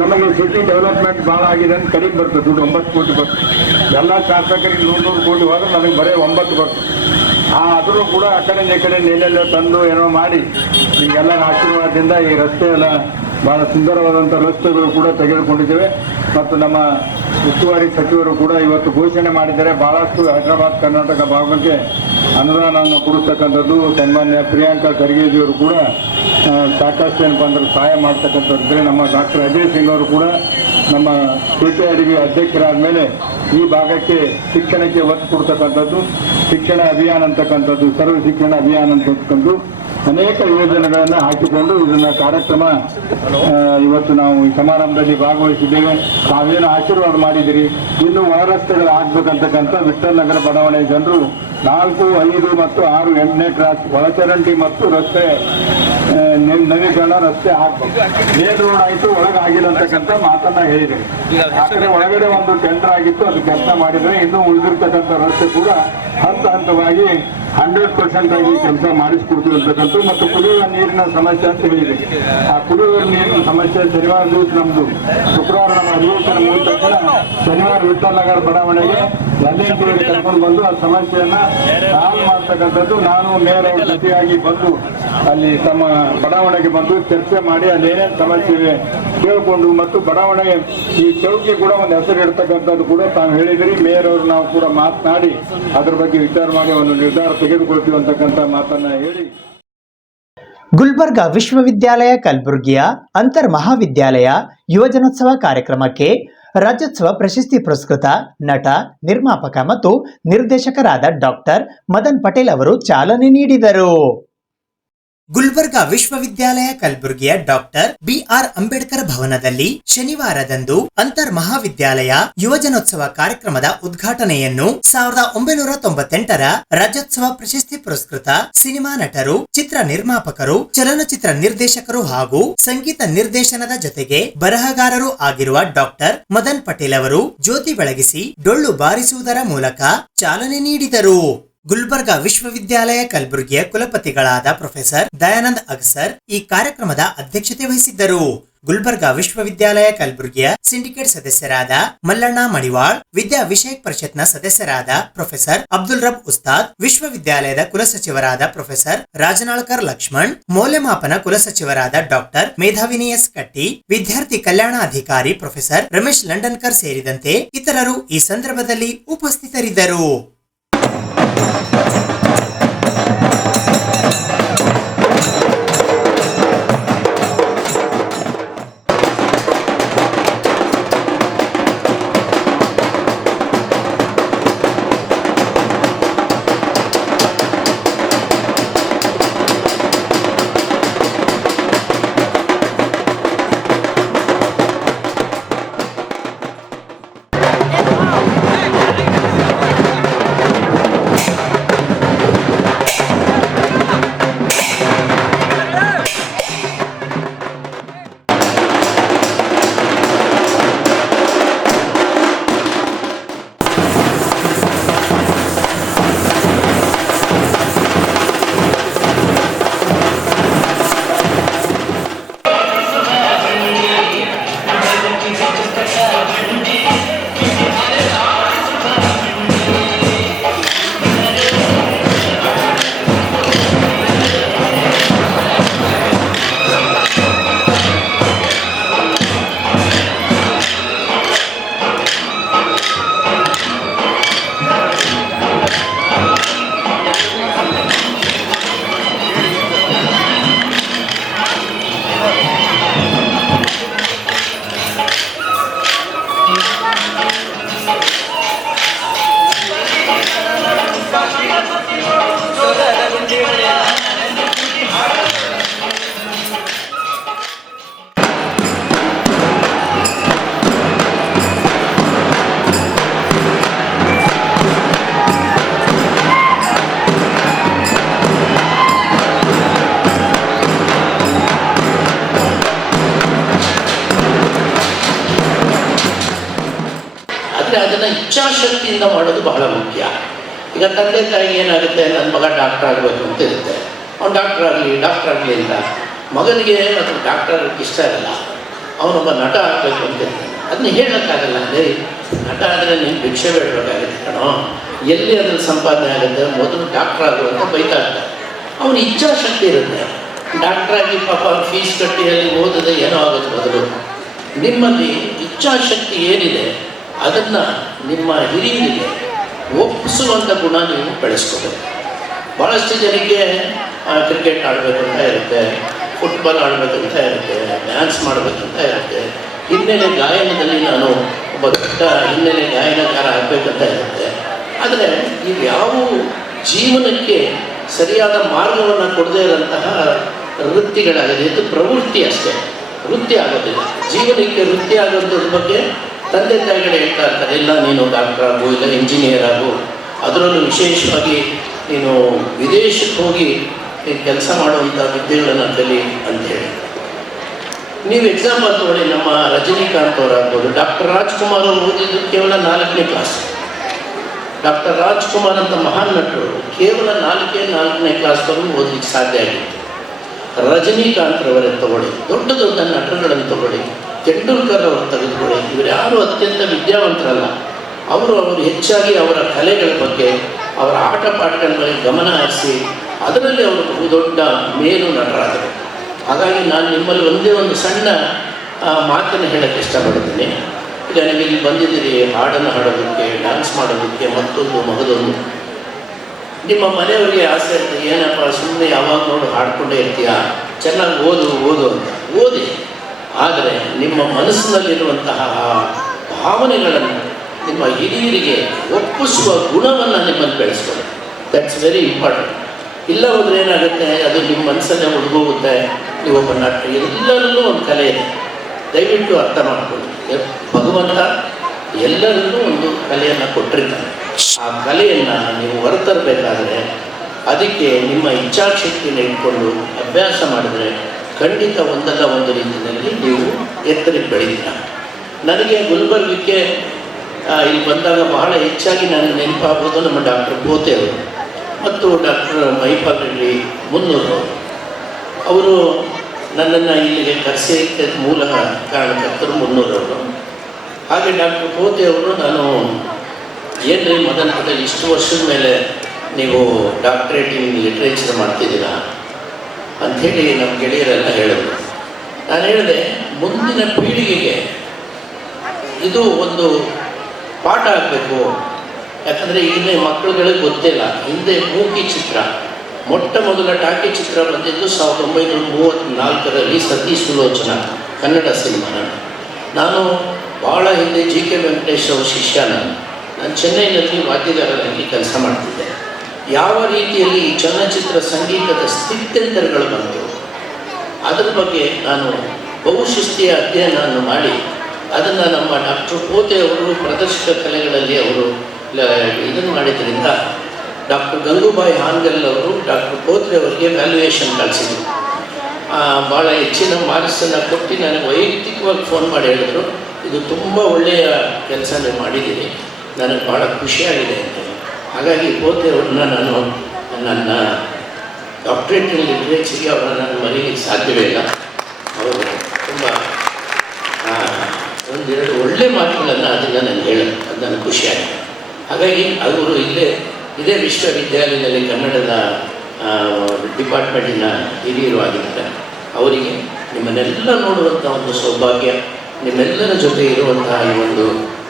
ನಮಗೆ ಸಿಟಿ ಡೆವಲಪ್ಮೆಂಟ್ ಭಾಳ ಆಗಿದೆ ಅಂತ ಕಡಿಮೆ ಬರ್ತದೆ, ದುಡ್ಡು 9 ಕೋಟಿ ಬರ್ತದೆ. ಎಲ್ಲ ಶಾಸಕರಿಗೆ 100 ಕೋಟಿ ಹೋದ್ರೆ ನಮಗೆ ಬರೀ 9 ಬರ್ತದೆ. ಆದರೂ ಕೂಡ ಆ ಕಡೆ ಈ ಕಡೆ ನೆಲೆಲ್ಲ ತಂದು ಏನೋ ಮಾಡಿ ನಿಮಗೆಲ್ಲರ ಆಶೀರ್ವಾದದಿಂದ ಈ ರಸ್ತೆ ಎಲ್ಲ ಭಾಳ ಸುಂದರವಾದಂಥ ರಸ್ತೆಗಳು ಕೂಡ ತೆಗೆದುಕೊಂಡಿದ್ದೇವೆ. ಮತ್ತು ನಮ್ಮ ಉಸ್ತುವಾರಿ ಸಚಿವರು ಕೂಡ ಇವತ್ತು ಘೋಷಣೆ ಮಾಡಿದ್ದಾರೆ, ಭಾಳಷ್ಟು ಹೈದರಾಬಾದ್ ಕರ್ನಾಟಕ ಭಾಗಕ್ಕೆ ಅನುದಾನವನ್ನು ಕೊಡಿಸ್ತಕ್ಕಂಥದ್ದು. ಸನ್ಮಾನ್ಯ ಪ್ರಿಯಾಂಕಾ ಖರ್ಗೆಜಿಯವರು ಕೂಡ ಸಾಕಷ್ಟು ಏನಪ್ಪ ಅಂದ್ರೆ ಸಹಾಯ ಮಾಡ್ತಕ್ಕಂಥದ್ದಿದ್ರೆ, ನಮ್ಮ ಡಾಕ್ಟರ್ ಅಜಯ್ ಸಿಂಗ್ ಅವರು ಕೂಡ ನಮ್ಮ HKRDB ಅಧ್ಯಕ್ಷರಾದ ಮೇಲೆ ಈ ಭಾಗಕ್ಕೆ ಶಿಕ್ಷಣಕ್ಕೆ ಒತ್ತು ಕೊಡ್ತಕ್ಕಂಥದ್ದು, ಶಿಕ್ಷಣ ಅಭಿಯಾನ ಅಂತಕ್ಕಂಥದ್ದು, ಸರ್ವ ಶಿಕ್ಷಣ ಅಭಿಯಾನ ಅಂತಕ್ಕಂಥದ್ದು ಅನೇಕ ಯೋಜನೆಗಳನ್ನು ಹಾಕಿಕೊಂಡು ಇದನ್ನ ಕಾರ್ಯಕ್ರಮ ಇವತ್ತು ನಾವು ಈ ಸಮಾರಂಭದಲ್ಲಿ ಭಾಗವಹಿಸಿದ್ದೇವೆ. ತಾವೇನು ಆಶೀರ್ವಾದ ಮಾಡಿದಿರಿ, ಇನ್ನು ಒಳ ರಸ್ತೆಗಳು ಆಗ್ಬೇಕಂತಕ್ಕಂಥ ವಿಠ್ಠಲ್ ನಗರ ಬಡಾವಣೆ ಜನರು 4, 5 ಮತ್ತು 6, 8ನೇ ಕ್ರಾಸ್ ಒಳಚರಂಡಿ ಮತ್ತು ರಸ್ತೆ ನವೀಕರಣ ರಸ್ತೆ ಹಾಕ್ಬೇಕು. ಮೇನ್ ರೋಡ್ ಆಯಿತು, ಒಳಗಾಗಿಲ್ಲ ಅಂತಕ್ಕಂಥ ಮಾತನ್ನ ಹೇಳಿದೆ. ಆ ಕಡೆ ಒಳಗಡೆ ಒಂದು ಟೆಂಡರ್ ಆಗಿತ್ತು, ಅದು ಕೆಲಸ ಮಾಡಿದ್ರೆ ಇನ್ನು ಉಳಿದಿರ್ತಕ್ಕಂಥ ರಸ್ತೆ ಕೂಡ ಹಂತವಾಗಿ 100% ಆಗಿ ಕೆಲಸ ಮಾಡಿಸ್ಕೊಡ್ತೀವಿ ಅಂತಕ್ಕಂಥ. ಮತ್ತು ಕುಡಿಯುವ ನೀರಿನ ಸಮಸ್ಯೆ ಅಂತ ಹೇಳಿದೆ. ಆ ಕುಡಿಯುವ ನೀರಿನ ಸಮಸ್ಯೆ ಶನಿವಾರ ದಿವಸ ನಮ್ದು, ಶುಕ್ರವಾರ ನಮ್ಮ ಅಧಿವೇಶನ ಮುಗಿದ ತಕ್ಷಣ ಶನಿವಾರ ವಿಠ್ಠಲ್ ನಗರ ಬಡಾವಣೆಗೆ LNT ಕರ್ಕೊಂಡು ಬಂದು ಆ ಸಮಸ್ಯೆಯನ್ನ ಸಾಲ್ವ್ ಮಾಡ್ತಕ್ಕಂಥದ್ದು. ನಾನು ಮೇಯರ್ ಅವ್ರ ಜೊತೆಯಾಗಿ ಬಂದು ಅಲ್ಲಿ ತಮ್ಮ ಬಡಾವಣೆಗೆ ಬಂದು ಚರ್ಚೆ ಮಾಡಿ ಅಲ್ಲಿ ಏನೇನು ಸಮಸ್ಯೆ ಇವೆ ಕೇಳಿಕೊಂಡು, ಮತ್ತು ಬಡಾವಣೆಗೆ ಈ ಚೌಕಿ ಕೂಡ ಒಂದು ಹೆಸರು ಇಡ್ತಕ್ಕಂಥದ್ದು ಕೂಡ ತಾವು ಹೇಳಿದ್ರಿ. ಮೇಯರ್ ಅವರು ನಾವು ಕೂಡ ಮಾತನಾಡಿ ಅದ್ರ ಬಗ್ಗೆ ವಿಚಾರ ಮಾಡಿ ಒಂದು ನಿರ್ಧಾರ ತೆಗೆದುಕೊಳ್ತೀವಿ ಅಂತಕ್ಕಂಥ ಮಾತನ್ನ ಹೇಳಿ, ಗುಲ್ಬರ್ಗಾ ವಿಶ್ವವಿದ್ಯಾಲಯ ಕಲಬುರಗಿಯ ಅಂತರ್ ಮಹಾವಿದ್ಯಾಲಯ ಯುವಜನೋತ್ಸವ ಕಾರ್ಯಕ್ರಮಕ್ಕೆ ರಾಜ್ಯೋತ್ಸವ ಪ್ರಶಸ್ತಿ ಪುರಸ್ಕೃತ ನಟ, ನಿರ್ಮಾಪಕ ಮತ್ತು ನಿರ್ದೇಶಕರಾದ ಡಾಕ್ಟರ್ ಮದನ್ ಪಟೇಲ್ ಅವರು ಚಾಲನೆ ನೀಡಿದರು. ಗುಲ್ಬರ್ಗಾ ವಿಶ್ವವಿದ್ಯಾಲಯ ಕಲಬುರಗಿಯ ಡಾಕ್ಟರ್ ಬಿಆರ್ ಅಂಬೇಡ್ಕರ್ ಭವನದಲ್ಲಿ ಶನಿವಾರದಂದು ಅಂತರ್ ಮಹಾವಿದ್ಯಾಲಯ ಯುವಜನೋತ್ಸವ ಕಾರ್ಯಕ್ರಮದ ಉದ್ಘಾಟನೆಯನ್ನು 1998ರ ರಾಜ್ಯೋತ್ಸವ ಪ್ರಶಸ್ತಿ ಪುರಸ್ಕೃತ ಸಿನಿಮಾ ನಟರು, ಚಿತ್ರ ನಿರ್ಮಾಪಕರು, ಚಲನಚಿತ್ರ ನಿರ್ದೇಶಕರು ಹಾಗೂ ಸಂಗೀತ ನಿರ್ದೇಶನದ ಜೊತೆಗೆ ಬರಹಗಾರರು ಆಗಿರುವ ಡಾಕ್ಟರ್ ಮದನ್ ಪಟೇಲ್ ಅವರು ಜ್ಯೋತಿ ಬೆಳಗಿಸಿ ಡೊಳ್ಳು ಬಾರಿಸುವುದರ ಮೂಲಕ ಚಾಲನೆ ನೀಡಿದರು. ಗುಲ್ಬರ್ಗಾ ವಿಶ್ವವಿದ್ಯಾಲಯ ಕಲಬುರಗಿಯ ಕುಲಪತಿಗಳಾದ ಪ್ರೊಫೆಸರ್ ದಯಾನಂದ್ ಅಗಸರ್ ಈ ಕಾರ್ಯಕ್ರಮದ ಅಧ್ಯಕ್ಷತೆ ವಹಿಸಿದ್ದರು. ಗುಲ್ಬರ್ಗಾ ವಿಶ್ವವಿದ್ಯಾಲಯ ಕಲಬುರಗಿಯ ಸಿಂಡಿಕೇಟ್ ಸದಸ್ಯರಾದ ಮಲ್ಲಣ್ಣ ಮಡಿವಾಳ್, ವಿದ್ಯಾ ವಿಷಯಕ ಪರಿಷತ್ನ ಸದಸ್ಯರಾದ ಪ್ರೊಫೆಸರ್ ಅಬ್ದುಲ್ ರಬ್ ಉಸ್ತಾದ್, ವಿಶ್ವವಿದ್ಯಾಲಯದ ಕುಲಸಚಿವರಾದ ಪ್ರೊಫೆಸರ್ ರಾಜನಾಳ್ಕರ್ ಲಕ್ಷ್ಮಣ್, ಮೌಲ್ಯಮಾಪನ ಕುಲಸಚಿವರಾದ ಡಾಕ್ಟರ್ ಮೇಧಾವಿನಿ ಎಸ್ ಕಟ್ಟಿ, ವಿದ್ಯಾರ್ಥಿ ಕಲ್ಯಾಣಾಧಿಕಾರಿ ಪ್ರೊಫೆಸರ್ ರಮೇಶ್ ಲಂಡನ್ಕರ್ ಸೇರಿದಂತೆ ಇತರರು ಈ ಸಂದರ್ಭದಲ್ಲಿ ಉಪಸ್ಥಿತರಿದ್ದರು. ಅದನ್ನು ಇಚ್ಛಾಶಕ್ತಿಯಿಂದ ಮಾಡೋದು ಬಹಳ ಮುಖ್ಯ. ಈಗ ತಂದೆ ತಾಯಿಗೆ ಏನಾಗುತ್ತೆ, ನನ್ನ ಮಗ ಡಾಕ್ಟರ್ ಆಗಬೇಕು ಅಂತ ಇರುತ್ತೆ, ಅವ್ನು ಡಾಕ್ಟರ್ ಆಗಲಿ ಅಂತ. ಮಗನಿಗೆ ಅದು ಡಾಕ್ಟರ್ ಆಗಲಿಕ್ಕೆ ಇಷ್ಟ ಇರಲ್ಲ, ಅವನೊಬ್ಬ ನಟ ಆಗಬೇಕು ಅಂತ ಇರ್ತಾನೆ. ಅದನ್ನ ಹೇಳೋಕ್ಕಾಗಲ್ಲ. ಅಂದರೆ ನಟ ಆದರೆ ನೀನು ಭಿಕ್ಷೆ ಬೇಡಬೇಕಾಗುತ್ತೆ ಕಣೋ, ಎಲ್ಲಿ ಅದ್ರಲ್ಲಿ ಸಂಪಾದನೆ ಆಗುತ್ತೆ, ಮೊದಲು ಡಾಕ್ಟರ್ ಆಗುವಂತ ಬೈತಾ ಇರ್ತಾರೆ. ಅವನ ಇಚ್ಛಾಶಕ್ತಿ ಇರುತ್ತೆ. ಡಾಕ್ಟ್ರಾಗಿ ಪಾಪ ಫೀಸ್ ಕಟ್ಟಿ ಅಲ್ಲಿ ಓದದೆ ಏನೋ ಆಗುತ್ತೆ. ಮೊದಲು ನಿಮ್ಮಲ್ಲಿ ಇಚ್ಛಾಶಕ್ತಿ ಏನಿದೆ ಅದನ್ನು ನಿಮ್ಮ ಹಿರಿಯರಿಗೆ ಒಪ್ಪಿಸುವಂಥ ಗುಣ ನೀವು ಬೆಳೆಸ್ಕೋಬೇಕು. ಭಾಳಷ್ಟು ಜನಕ್ಕೆ ಕ್ರಿಕೆಟ್ ಆಡಬೇಕಂತ ಇರುತ್ತೆ, ಫುಟ್ಬಾಲ್ ಆಡಬೇಕಂತ ಇರುತ್ತೆ, ಡ್ಯಾನ್ಸ್ ಮಾಡಬೇಕಂತ ಇರುತ್ತೆ, ಹಿನ್ನೆಲೆ ಗಾಯನದಲ್ಲಿ ನಾನು ಒಬ್ಬ ದೊಡ್ಡ ಹಿನ್ನೆಲೆ ಗಾಯನಕಾರ ಆಗಬೇಕಂತ ಇರುತ್ತೆ. ಆದರೆ ಇವ್ಯಾವ ಜೀವನಕ್ಕೆ ಸರಿಯಾದ ಮಾರ್ಗವನ್ನು ಕೊಡದೇ ಇರೋಂತಹ ವೃತ್ತಿಗಳಾಗಿದೆ. ಇದು ಪ್ರವೃತ್ತಿ ಅಷ್ಟೇ, ವೃತ್ತಿ ಆಗೋದಿಲ್ಲ. ಜೀವನಕ್ಕೆ ವೃತ್ತಿ ಆಗೋದ್ರ ಬಗ್ಗೆ ತಂದೆ ತಾಯಿಗಳು ಹೇಳ್ತಾ ಇರ್ತಾರೆ, ಇಲ್ಲ ನೀನು ಡಾಕ್ಟರ್ ಆಗು, ಇಲ್ಲ ಇಂಜಿನಿಯರ್ ಆಗು, ಅದರಲ್ಲೂ ವಿಶೇಷವಾಗಿ ನೀನು ವಿದೇಶಕ್ಕೆ ಹೋಗಿ ಕೆಲಸ ಮಾಡುವಂಥ ವಿದ್ಯೆಗಳನ್ನು ಕಲಿ ಅಂತೇಳಿ. ನೀವು ಎಕ್ಸಾಂಪಲ್ ತಗೊಳ್ಳಿ, ನಮ್ಮ ರಜನಿಕಾಂತ್ ಅವರಾಗ್ಬೋದು, ಡಾಕ್ಟರ್ ರಾಜ್ಕುಮಾರ್ ಅವರು ಓದಿದ್ದು ಕೇವಲ 4ನೇ ಕ್ಲಾಸ್. ಡಾಕ್ಟರ್ ರಾಜ್ಕುಮಾರ್ ಅಂತ ಮಹಾನ್ ನಟರು ಕೇವಲ 4ನೇ ಕ್ಲಾಸ್ವರೆಗೂ ಓದಲಿಕ್ಕೆ ಸಾಧ್ಯ ಆಗಿತ್ತು. ರಜನಿಕಾಂತ್ ರವರೇ ತಗೊಳ್ಳಿ, ದೊಡ್ಡ ದೊಡ್ಡ ನಟರುಗಳನ್ನು ತಗೊಳ್ಳಿ, ತೆಂಡೂಲ್ಕರ್ ಅವರು ತೆಗೆದುಕೊಳ್ಳಿ, ಇವರು ಯಾರು ಅತ್ಯಂತ ವಿದ್ಯಾವಂತರಲ್ಲ. ಅವರು ಹೆಚ್ಚಾಗಿ ಅವರ ಕಲೆಗಳ ಬಗ್ಗೆ, ಅವರ ಆಟ ಪಾಠಗಳ ಬಗ್ಗೆ ಗಮನ ಹರಿಸಿ ಅದರಲ್ಲಿ ಅವರು ಬಹುದೊಡ್ಡ ಮೇಲು ನಟರಾದರು. ಹಾಗಾಗಿ ನಾನು ನಿಮ್ಮಲ್ಲಿ ಒಂದೇ ಒಂದು ಸಣ್ಣ ಮಾತನ್ನು ಹೇಳೋಕ್ಕೆ ಇಷ್ಟಪಡ್ತೀನಿ. ಈಗ ನೀವು ಇಲ್ಲಿ ಬಂದಿದ್ದೀರಿ ಹಾಡನ್ನು ಹಾಡೋದಕ್ಕೆ, ಡ್ಯಾನ್ಸ್ ಮಾಡೋದಕ್ಕೆ, ಮಗದೊಂದು ನಿಮ್ಮ ಮನೆಯವರಿಗೆ ಆಸೆ ಇರ್ತದೆ, ಏನಪ್ಪ ಸುಮ್ಮನೆ ಯಾವಾಗ ನೋಡು ಹಾಡ್ಕೊಂಡೇ ಇರ್ತೀಯ, ಚೆನ್ನಾಗಿ ಓದು ಅಂತ. ಓದಿ, ಆದರೆ ನಿಮ್ಮ ಮನಸ್ಸಿನಲ್ಲಿರುವಂತಹ ಭಾವನೆಗಳನ್ನು ನಿಮ್ಮ ಹಿರಿಯರಿಗೆ ಒಪ್ಪಿಸುವ ಗುಣವನ್ನು ನಿಮ್ಮಲ್ಲಿ ಬೆಳೆಸ್ಕೊಳ್ಳಿ. That's very important. ಇಲ್ಲ ಹೋದ್ರೆ ಏನಾಗುತ್ತೆ, ಅದು ನಿಮ್ಮ ಮನಸ್ಸಲ್ಲೇ ಉಳ್ಗೋಗುತ್ತೆ. ನೀವೊಬ್ಬ ನಟ, ಎಲ್ಲರಲ್ಲೂ ಒಂದು ಕಲೆ ಇದೆ, ದಯವಿಟ್ಟು ಅರ್ಥ ಮಾಡ್ಕೊಳ್ಳಿ. ಭಗವಂತ ಎಲ್ಲರಲ್ಲೂ ಒಂದು ಕಲೆಯನ್ನು ಕೊಟ್ಟಿರ್ತಾನೆ. ಆ ಕಲೆಯನ್ನು ನೀವು ಹೊರತರಬೇಕಾದ್ರೆ ಅದಕ್ಕೆ ನಿಮ್ಮ ಇಚ್ಛಾಶಕ್ತಿನ ಇಟ್ಕೊಂಡು ಅಭ್ಯಾಸ ಮಾಡಿದ್ರೆ ಖಂಡಿತ ಒಂದಲ್ಲ ಒಂದು ರೀತಿಯಲ್ಲಿ ನೀವು ಎತ್ತರಕ್ಕೆ ಬೆಳೀತೀರ. ನನಗೆ ಗುಲ್ಬರ್ಗಕ್ಕೆ ಇಲ್ಲಿ ಬಂದಾಗ ಬಹಳ ಹೆಚ್ಚಾಗಿ ನನಗೆ ನೆನಪಾಗೋದು ನಮ್ಮ ಡಾಕ್ಟರ್ ಬೋತೆ ಅವರು ಮತ್ತು ಡಾಕ್ಟರ್ ಮಹಿಪಾಲ್ ರೆಡ್ಡಿ ಮುನ್ನೂರು ಅವರು ನನ್ನನ್ನು ಇಲ್ಲಿಗೆ ಕರೆಸಿದ್ದಕ್ಕೆ ಮೂಲ ಕಾರಣಕರ್ತರು ಮುನ್ನೂರವರು. ಹಾಗೆ ಡಾಕ್ಟರ್ ಬೋತೆ ಅವರು, ನಾನು ಏನ್ರಿ ಮದನ್ ಪಟೇಲ್ ಇಷ್ಟು ವರ್ಷದ ಮೇಲೆ ನೀವು ಡಾಕ್ಟ್ರೇಟ್ ಇನ್ ಲಿಟ್ರೇಚರ್ ಮಾಡ್ತಿದ್ದೀರಾ ಅಂಥೇಳಿ ನಮ್ಮ ಗೆಳೆಯರೆಲ್ಲ ಹೇಳಿದ್ರು. ನಾನು ಹೇಳಿದೆ, ಮುಂದಿನ ಪೀಳಿಗೆಗೆ ಇದು ಒಂದು ಪಾಠ ಆಗಬೇಕು. ಯಾಕಂದರೆ ಈಗಿನ ಮಕ್ಕಳುಗಳಿಗೆ ಗೊತ್ತಿಲ್ಲ. ಹಿಂದೆ ಮೂಕಿ ಚಿತ್ರ, ಮೊಟ್ಟ ಮೊದಲ ಟಾಕಿ ಚಿತ್ರ ಬಂದಿದ್ದು 1934ರಲ್ಲಿ ಸತೀಶ್ ಸುಲೋಚನ, ಕನ್ನಡ ಸಿನಿಮಾ. ನಾನು ಭಾಳ ಹಿಂದೆ ಜಿ ಕೆ ವೆಂಕಟೇಶ್ ಅವ್ರ ಶಿಷ್ಯ. ನಾನು ಚೆನ್ನೈನಲ್ಲಿ ವಾದ್ಯಗಾರರಾಗಿ ಕೆಲಸ ಮಾಡ್ತಿದ್ದೆ. ಯಾವ ರೀತಿಯಲ್ಲಿ ಈ ಚಲನಚಿತ್ರ ಸಂಗೀತದ ಸ್ಥಿತ್ಯಂತರಗಳು ಬಂತು ಅದರ ಬಗ್ಗೆ ನಾನು ಬಹುಶಿಸ್ತಿಯ ಅಧ್ಯಯನವನ್ನು ಮಾಡಿ ಅದನ್ನು ನಮ್ಮ ಡಾಕ್ಟರ್ ಪೋತೆ ಅವರು ಪ್ರದರ್ಶಕ ಕಲೆಗಳಲ್ಲಿ ಅವರು ಇದನ್ನು ಮಾಡಿದ್ರಿಂದ ಡಾಕ್ಟರ್ ಗಂಗೂಬಾಯಿ ಹಾನ್ಗಲ್ ಅವರು ಡಾಕ್ಟರ್ ಪೋತ್ರೆ ಅವರಿಗೆ ವ್ಯಾಲ್ಯೂಯೇಷನ್ ಕಳಿಸಿದರು. ಭಾಳ ಹೆಚ್ಚಿನ ಮಾರ್ಕ್ಸನ್ನು ಕೊಟ್ಟು ನನಗೆ ವೈಯಕ್ತಿಕವಾಗಿ ಫೋನ್ ಮಾಡಿ ಹೇಳಿದರು, ಇದು ತುಂಬ ಒಳ್ಳೆಯ ಕೆಲಸ ನೀವು ಮಾಡಿದ್ದೀರಿ, ನನಗೆ ಭಾಳ ಖುಷಿಯಾಗಿದೆ ಅಂತ. ಹಾಗಾಗಿ ಪೋತೆ ಅವ್ರನ್ನ ನಾನು ನನ್ನ ಡಾಕ್ಟ್ರೇಟ್ ಇನ್ ಲಿಟ್ರೇಚರ್ಗೆ ಅವರನ್ನು ನಾನು ಮರೀಲಿಕ್ಕೆ ಸಾಧ್ಯವೇ ಇಲ್ಲ. ಅವರು ತುಂಬ ಒಂದೆರಡು ಒಳ್ಳೆ ಮಾತುಗಳನ್ನು ಅದನ್ನು ನನಗೆ ಹೇಳೋದು, ಅದು ನನಗೆ ಖುಷಿಯಾಗಿದೆ. ಹಾಗಾಗಿ ಅವರು ಇದೇ ವಿಶ್ವವಿದ್ಯಾಲಯದಲ್ಲಿ ಕನ್ನಡದ ಡಿಪಾರ್ಟ್ಮೆಂಟಿನ ಹಿರಿಯರು ಆಗಿದ್ದಾರೆ. ಅವರಿಗೆ ನಿಮ್ಮನ್ನೆಲ್ಲ ನೋಡುವಂಥ ಒಂದು ಸೌಭಾಗ್ಯ, ನಿಮ್ಮೆಲ್ಲರ ಜೊತೆ ಇರುವಂತಹ ಈ ಒಂದು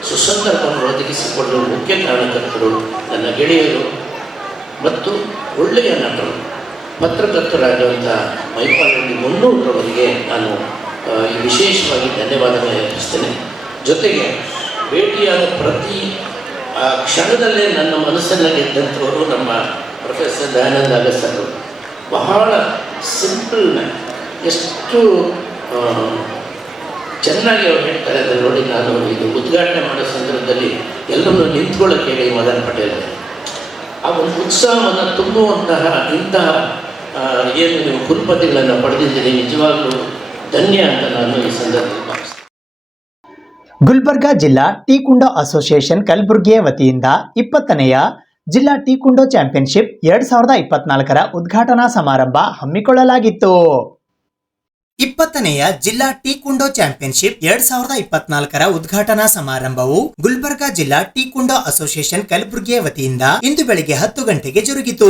ಸುಸಂದರ್ಭವನ್ನು ಒದಗಿಸಿಕೊಳ್ಳಲು ಮುಖ್ಯ ಕಾರಣಕರ್ತರು ನನ್ನ ಗೆಳೆಯರು ಮತ್ತು ಒಳ್ಳೆಯ ನಟರು ಪತ್ರಕರ್ತರಾಗಿರುವಂಥ ಮಹಿಪಾಲ್ ರೆಡ್ಡಿ ಮುನ್ನೂರವರಿಗೆ ನಾನು ವಿಶೇಷವಾಗಿ ಧನ್ಯವಾದಗಳನ್ನು ಅರ್ಪಿಸ್ತೇನೆ. ಜೊತೆಗೆ ಭೇಟಿಯಾದ ಪ್ರತಿ ಕ್ಷಣದಲ್ಲೇ ನನ್ನ ಮನಸ್ಸನ್ನು ಗೆದ್ದಂಥವರು ನಮ್ಮ ಪ್ರೊಫೆಸರ್ ದಯಾನಂದ ಅಗಸರು. ಬಹಳ ಸಿಂಪಲ್ ಮ್ಯಾನ್, ಎಷ್ಟು ಚೆನ್ನಾಗಿ ಅವ್ರು ಹೇಳ್ತಾರೆ ಅದನ್ನು ನೋಡಿ. ನಾನು ಇದು ಉದ್ಘಾಟನೆ ಮಾಡೋ ಸಂದರ್ಭದಲ್ಲಿ ಎಲ್ಲರನ್ನೂ ನಿಂತ್ಕೊಳ್ಳೋಕೆ ಹೇಳಿ ಮದನ್ ಪಟೇಲ್ ಆ ಒಂದು ಉತ್ಸಾಹವನ್ನು ತುಂಬುವಂತಹ ಇಂತಹ ಏನು ನೀವು ಕುಲಪತಿಗಳನ್ನು ಪಡೆದಿದ್ದೀರಿ, ನಿಜವಾಗ್ಲೂ ಧನ್ಯ ಅಂತ ನಾನು ಈ ಸಂದರ್ಭದಲ್ಲಿ ಭಾವಿಸ್ತೇನೆ. ಗುಲ್ಬರ್ಗಾ ಜಿಲ್ಲಾ ಟೀಕುಂಡೋ ಅಸೋಸಿಯೇಷನ್ ಕಲಬುರಗಿಯ ವತಿಯಿಂದ 20ನೇಯ ಜಿಲ್ಲಾ ಟೀಕುಂಡೋ ಚಾಂಪಿಯನ್ಶಿಪ್ 2024ರ ಉದ್ಘಾಟನಾ ಸಮಾರಂಭ ಹಮ್ಮಿಕೊಳ್ಳಲಾಗಿತ್ತು. 20ನೇಯ ಜಿಲ್ಲಾ ಟೀಕುಂಡೋ ಚಾಂಪಿಯನ್ಶಿಪ್ 2024ರ ಉದ್ಘಾಟನಾ ಸಮಾರಂಭವು ಗುಲ್ಬರ್ಗಾ ಜಿಲ್ಲಾ ಟೀಕುಂಡೋ ಅಸೋಸಿಯೇಷನ್ ಕಲಬುರಗಿಯ ವತಿಯಿಂದ ಇಂದು ಬೆಳಿಗ್ಗೆ 10 ಗಂಟೆಗೆ ಜರುಗಿತು.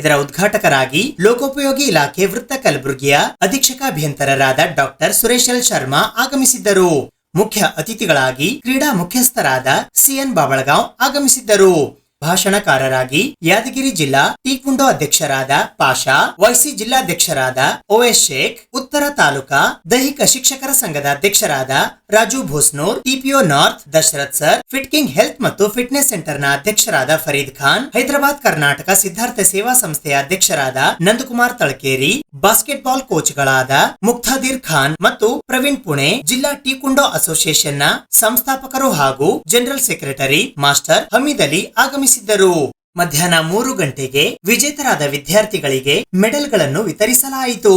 ಇದರ ಉದ್ಘಾಟಕರಾಗಿ ಲೋಕೋಪಯೋಗಿ ಇಲಾಖೆ ವೃತ್ತ ಕಲಬುರಗಿಯ ಅಧೀಕ್ಷಕ ಅಭಿಯಂತರರಾದ ಡಾಕ್ಟರ್ ಸುರೇಶ್ ಎಲ್ ಶರ್ಮಾ ಆಗಮಿಸಿದ್ದರು. ಮುಖ್ಯ ಅತಿಥಿಗಳಾಗಿ ಕ್ರೀಡಾ ಮುಖ್ಯಸ್ಥರಾದ ಸಿಎನ್ ಬಾಬಳಗಾಂವ್ ಆಗಮಿಸಿದ್ದರು. ಭಾಷಣಕಾರರಾಗಿ ಯಾದಗಿರಿ ಜಿಲ್ಲಾ ಟೀಕುಂಡೋ ಅಧ್ಯಕ್ಷರಾದ ಪಾಷಾ, ವೈಸಿ ಜಿಲ್ಲಾಧ್ಯಕ್ಷರಾದ OS ಶೇಖ್, ಉತ್ತರ ತಾಲೂಕಾ ದೈಹಿಕ ಶಿಕ್ಷಕರ ಸಂಘದ ಅಧ್ಯಕ್ಷರಾದ Raju Bhosnur, TPO north Dasharath sir, Fitking health ಮತ್ತು ಫಿಟ್ನೆಸ್ ಸೆಂಟರ್ ನ ಅಧ್ಯಕ್ಷರಾದ ಫರೀದ್ ಖಾನ್, ಹೈದರಾಬಾದ್ ಕರ್ನಾಟಕ ಸಿದ್ಧಾರ್ಥ ಸೇವಾ ಸಂಸ್ಥೆಯ ಅಧ್ಯಕ್ಷರಾದ ನಂದಕುಮಾರ್ ತಳಕೇರಿ, ಬಾಸ್ಕೆಟ್ಬಾಲ್ ಕೋಚ್ಗಳಾದ ಮುಕ್ತಾದಿರ್ ಖಾನ್ ಮತ್ತು ಪ್ರವೀಣ್ ಪುಣೆ, ಜಿಲ್ಲಾ ಟೀಕುಂಡೋ ಅಸೋಸಿಯೇಷನ್ ನ ಸಂಸ್ಥಾಪಕರು ಹಾಗೂ general secretary master Hameed Ali ಆಗಮಿಸಿದ್ದರು. ಮಧ್ಯಾಹ್ನ 3 ಗಂಟೆಗೆ ವಿಜೇತರಾದ ವಿದ್ಯಾರ್ಥಿಗಳಿಗೆ ಮೆಡಲ್ಗಳನ್ನು ವಿತರಿಸಲಾಯಿತು.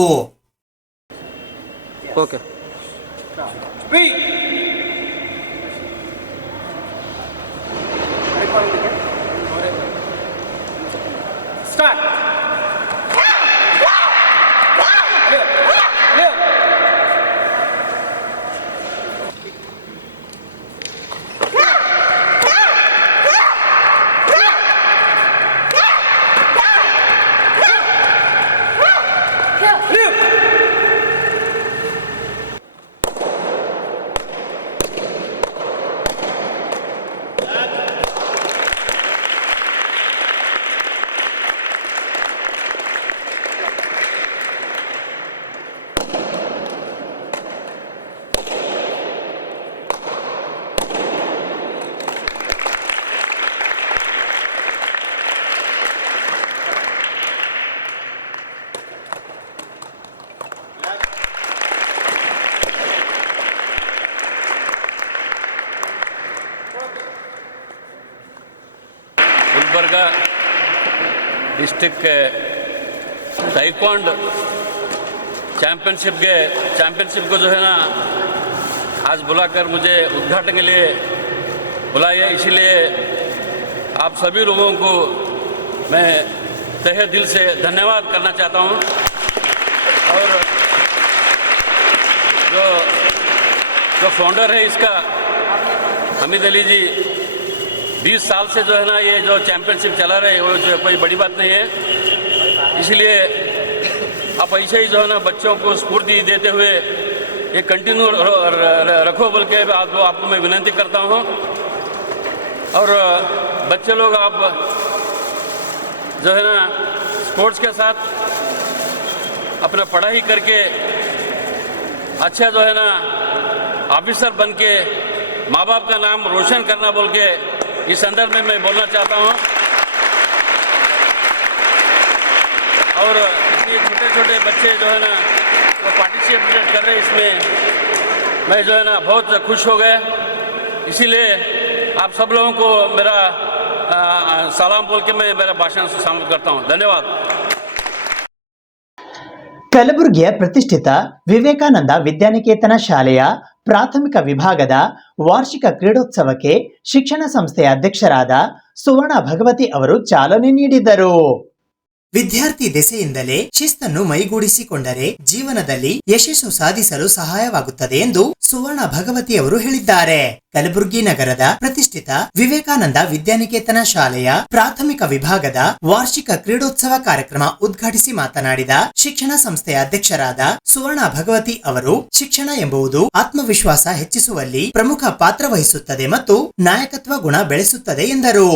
गुलबर्गा डिस्ट्रिक्ट के ताइक्वांडो चैम्पियनशिप को जो है ना आज बुलाकर मुझे उद्घाटन के लिए बुलाया, इसीलिए आप सभी लोगों को मैं तहे दिल से धन्यवाद करना चाहता हूँ। और जो फाउंडर है इसका हमीद अली जी 20 साल से जो है ना ये जो चैम्पियनशिप चला रहे वो जो कोई बड़ी बात नहीं है, इसलिए आप ऐसे ही जो है ना बच्चों को स्फूर्ति देते हुए ये कंटिन्यू रखो बोल के आपको मैं विनती करता हूँ। और बच्चे लोग आप जो है ना स्पोर्ट्स के साथ अपना पढ़ाई करके अच्छा जो है ना ऑफिसर बन के माँ बाप का नाम रोशन करना बोल के इस संदर्भ में मैं बोलना चाहता हूँ। और इतने छोटे छोटे बच्चे जो है ना वो पार्टिसिपेट कर रहे हैं इसमें, मैं जो है ना बहुत खुश हो गया। इसीलिए आप सब लोगों को मेरा सलाम बोल के मैं मेरा भाषण समाप्त करता हूँ। धन्यवाद। ಕಲಬುರಗಿಯ ಪ್ರತಿಷ್ಠಿತ ವಿವೇಕಾನಂದ ವಿದ್ಯಾನಿಕೇತನ ಶಾಲೆಯ ಪ್ರಾಥಮಿಕ ವಿಭಾಗದ ವಾರ್ಷಿಕ ಕ್ರೀಡೋತ್ಸವಕ್ಕೆ ಶಿಕ್ಷಣ ಸಂಸ್ಥೆಯ ಅಧ್ಯಕ್ಷರಾದ ಸುವರ್ಣ ಭಗವತಿ ಅವರು ಚಾಲನೆ ನೀಡಿದರು. ವಿದ್ಯಾರ್ಥಿ ದೆಸೆಯಿಂದಲೇ ಶಿಸ್ತನ್ನು ಮೈಗೂಡಿಸಿಕೊಂಡರೆ ಜೀವನದಲ್ಲಿ ಯಶಸ್ಸು ಸಾಧಿಸಲು ಸಹಾಯವಾಗುತ್ತದೆ ಎಂದು ಸುವರ್ಣ ಭಗವತಿ ಅವರು ಹೇಳಿದ್ದಾರೆ. ಕಲಬುರಗಿ ನಗರದ ಪ್ರತಿಷ್ಠಿತ ವಿವೇಕಾನಂದ ವಿದ್ಯಾನಿಕೇತನ ಶಾಲೆಯ ಪ್ರಾಥಮಿಕ ವಿಭಾಗದ ವಾರ್ಷಿಕ ಕ್ರೀಡೋತ್ಸವ ಕಾರ್ಯಕ್ರಮ ಉದ್ಘಾಟಿಸಿ ಮಾತನಾಡಿದ ಶಿಕ್ಷಣ ಸಂಸ್ಥೆಯ ಅಧ್ಯಕ್ಷರಾದ ಸುವರ್ಣ ಭಗವತಿ ಅವರು, ಶಿಕ್ಷಣ ಎಂಬುದು ಆತ್ಮವಿಶ್ವಾಸ ಹೆಚ್ಚಿಸುವಲ್ಲಿ ಪ್ರಮುಖ ಪಾತ್ರ ವಹಿಸುತ್ತದೆ ಮತ್ತು ನಾಯಕತ್ವ ಗುಣ ಬೆಳೆಸುತ್ತದೆ ಎಂದರು.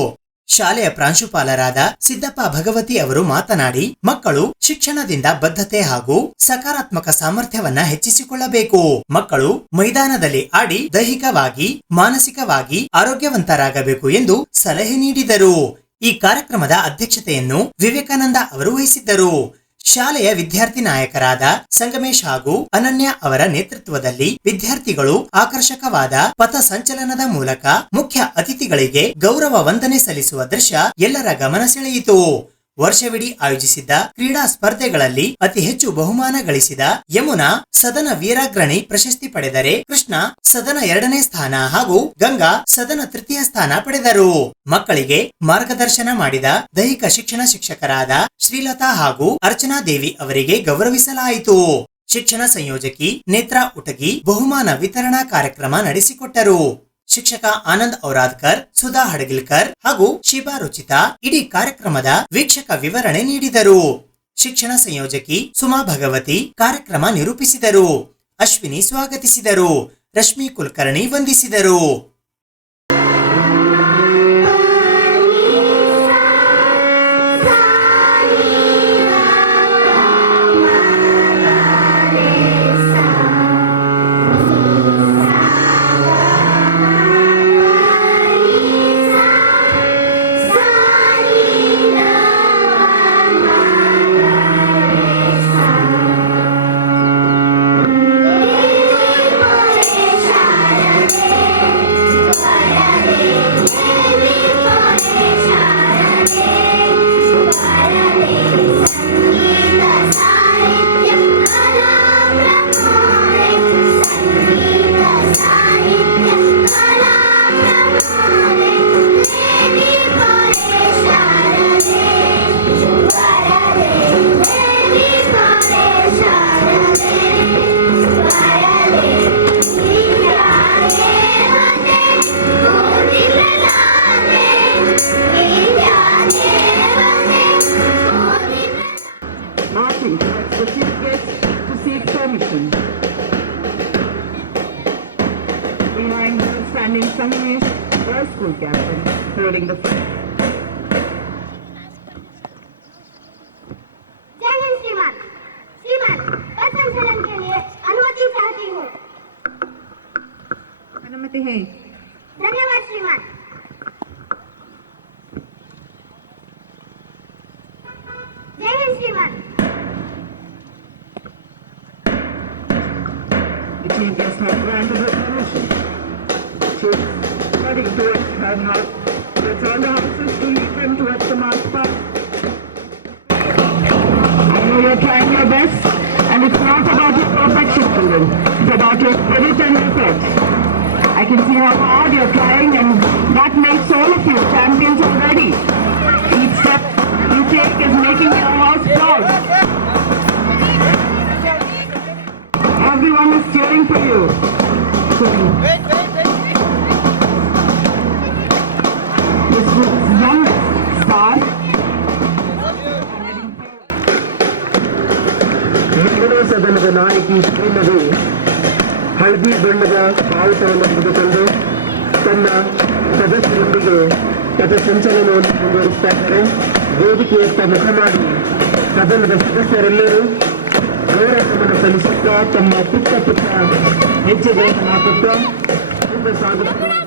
ಶಾಲೆಯ ಪ್ರಾಂಶುಪಾಲರಾದ ಸಿದ್ದಪ್ಪ ಭಗವತಿ ಅವರು ಮಾತನಾಡಿ, ಮಕ್ಕಳು ಶಿಕ್ಷಣದಿಂದ ಬದ್ಧತೆ ಹಾಗೂ ಸಕಾರಾತ್ಮಕ ಸಾಮರ್ಥ್ಯವನ್ನ ಹೆಚ್ಚಿಸಿಕೊಳ್ಳಬೇಕು. ಮಕ್ಕಳು ಮೈದಾನದಲ್ಲಿ ಆಡಿ ದೈಹಿಕವಾಗಿ ಮಾನಸಿಕವಾಗಿ ಆರೋಗ್ಯವಂತರಾಗಬೇಕು ಎಂದು ಸಲಹೆ ನೀಡಿದರು. ಈ ಕಾರ್ಯಕ್ರಮದ ಅಧ್ಯಕ್ಷತೆಯನ್ನು ವಿವೇಕಾನಂದ ಅವರು ವಹಿಸಿದ್ದರು. ಶಾಲೆಯ ವಿದ್ಯಾರ್ಥಿ ನಾಯಕರಾದ ಸಂಗಮೇಶ್ ಹಾಗೂ ಅನನ್ಯ ಅವರ ನೇತೃತ್ವದಲ್ಲಿ ವಿದ್ಯಾರ್ಥಿಗಳು ಆಕರ್ಷಕವಾದ ಪಥ ಸಂಚಲನದ ಮೂಲಕ ಮುಖ್ಯ ಅತಿಥಿಗಳಿಗೆ ಗೌರವ ವಂದನೆ ಸಲ್ಲಿಸುವ ದೃಶ್ಯ ಎಲ್ಲರ ಗಮನ ಸೆಳೆಯಿತು. ವರ್ಷವಿಡೀ ಆಯೋಜಿಸಿದ್ದ ಕ್ರೀಡಾ ಸ್ಪರ್ಧೆಗಳಲ್ಲಿ ಅತಿ ಹೆಚ್ಚು ಬಹುಮಾನ ಗಳಿಸಿದ ಯಮುನಾ ಸದನ ವೀರಾಗ್ರಣಿ ಪ್ರಶಸ್ತಿ ಪಡೆದರೆ, ಕೃಷ್ಣ ಸದನ 2ನೇ ಸ್ಥಾನ ಹಾಗೂ ಗಂಗಾ ಸದನ 3ಯ ಸ್ಥಾನ ಪಡೆದರು. ಮಕ್ಕಳಿಗೆ ಮಾರ್ಗದರ್ಶನ ಮಾಡಿದ ದೈಹಿಕ ಶಿಕ್ಷಣ ಶಿಕ್ಷಕರಾದ ಶ್ರೀಲತಾ ಹಾಗೂ ಅರ್ಚನಾ ದೇವಿ ಅವರಿಗೆ ಗೌರವಿಸಲಾಯಿತು. ಶಿಕ್ಷಣ ಸಂಯೋಜಕಿ ನೇತ್ರಾ ಉಟಗಿ ಬಹುಮಾನ ವಿತರಣಾ ಕಾರ್ಯಕ್ರಮ ನಡೆಸಿಕೊಟ್ಟರು. ಶಿಕ್ಷಕ ಆನಂದ್ ಔರಾದ್ಕರ್, ಸುಧಾ ಹಡಗಿಲ್ಕರ್ ಹಾಗೂ ಶಿಬಾ ರುಚಿತಾ ಇಡೀ ಕಾರ್ಯಕ್ರಮದ ವೀಕ್ಷಕ ವಿವರಣೆ ನೀಡಿದರು. ಶಿಕ್ಷಣ ಸಂಯೋಜಕಿ ಸುಮಾ ಭಗವತಿ ಕಾರ್ಯಕ್ರಮ ನಿರೂಪಿಸಿದರು. ಅಶ್ವಿನಿ ಸ್ವಾಗತಿಸಿದರು. ರಶ್ಮಿ ಕುಲಕರ್ಣಿ ವಂದಿಸಿದರು. Sangamesh, our school captain, holding the flag. जय हिंद श्रीमान। श्रीमान, पथ संचलन के लिए अनुमति चाहती हूँ। अनुमति है। धन्यवाद श्रीमान। जय हिंद श्रीमान। The chief guest has granted her permission. Heading towards her house, return the officers to leave from ಚಿತ್ರದಲ್ಲದ ನಾಯಕಿ ಶ್ರೀಮತಿ ಹಳದಿ ಬಣ್ಣದ ಬಾವುಟವನ್ನು ತೆಗೆದುಕೊಂಡು ತನ್ನ ಸದಸ್ಯರೊಂದಿಗೆ ಪಥ ಸಂಚಲನವನ್ನು ಮುಂದುವರಿಸ್ತಾ ಇದ್ದಾರೆ. ವೇದಿಕೆಯತ್ತ ಮುಖ ಮಾಡಿ ಸದನದ ಸದಸ್ಯರೆಲ್ಲರೂ ಗೌರವವನ್ನು ಸಲ್ಲಿಸುತ್ತಾ ತಮ್ಮ ಪುಟ್ಟ ಪುಟ್ಟ ಹೆಜ್ಜೆಗಳನ್ನು ಹಾಕುತ್ತಾ ಮುಂದೆ ಸಾಗುತ್ತಾರೆ.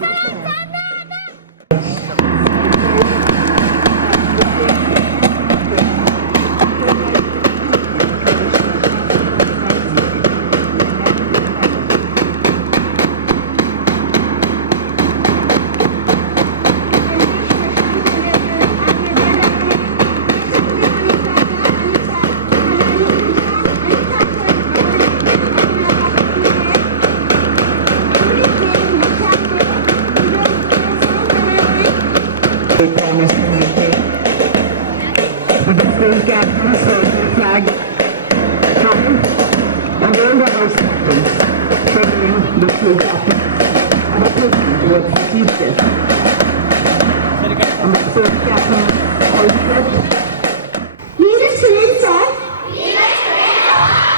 Dear students of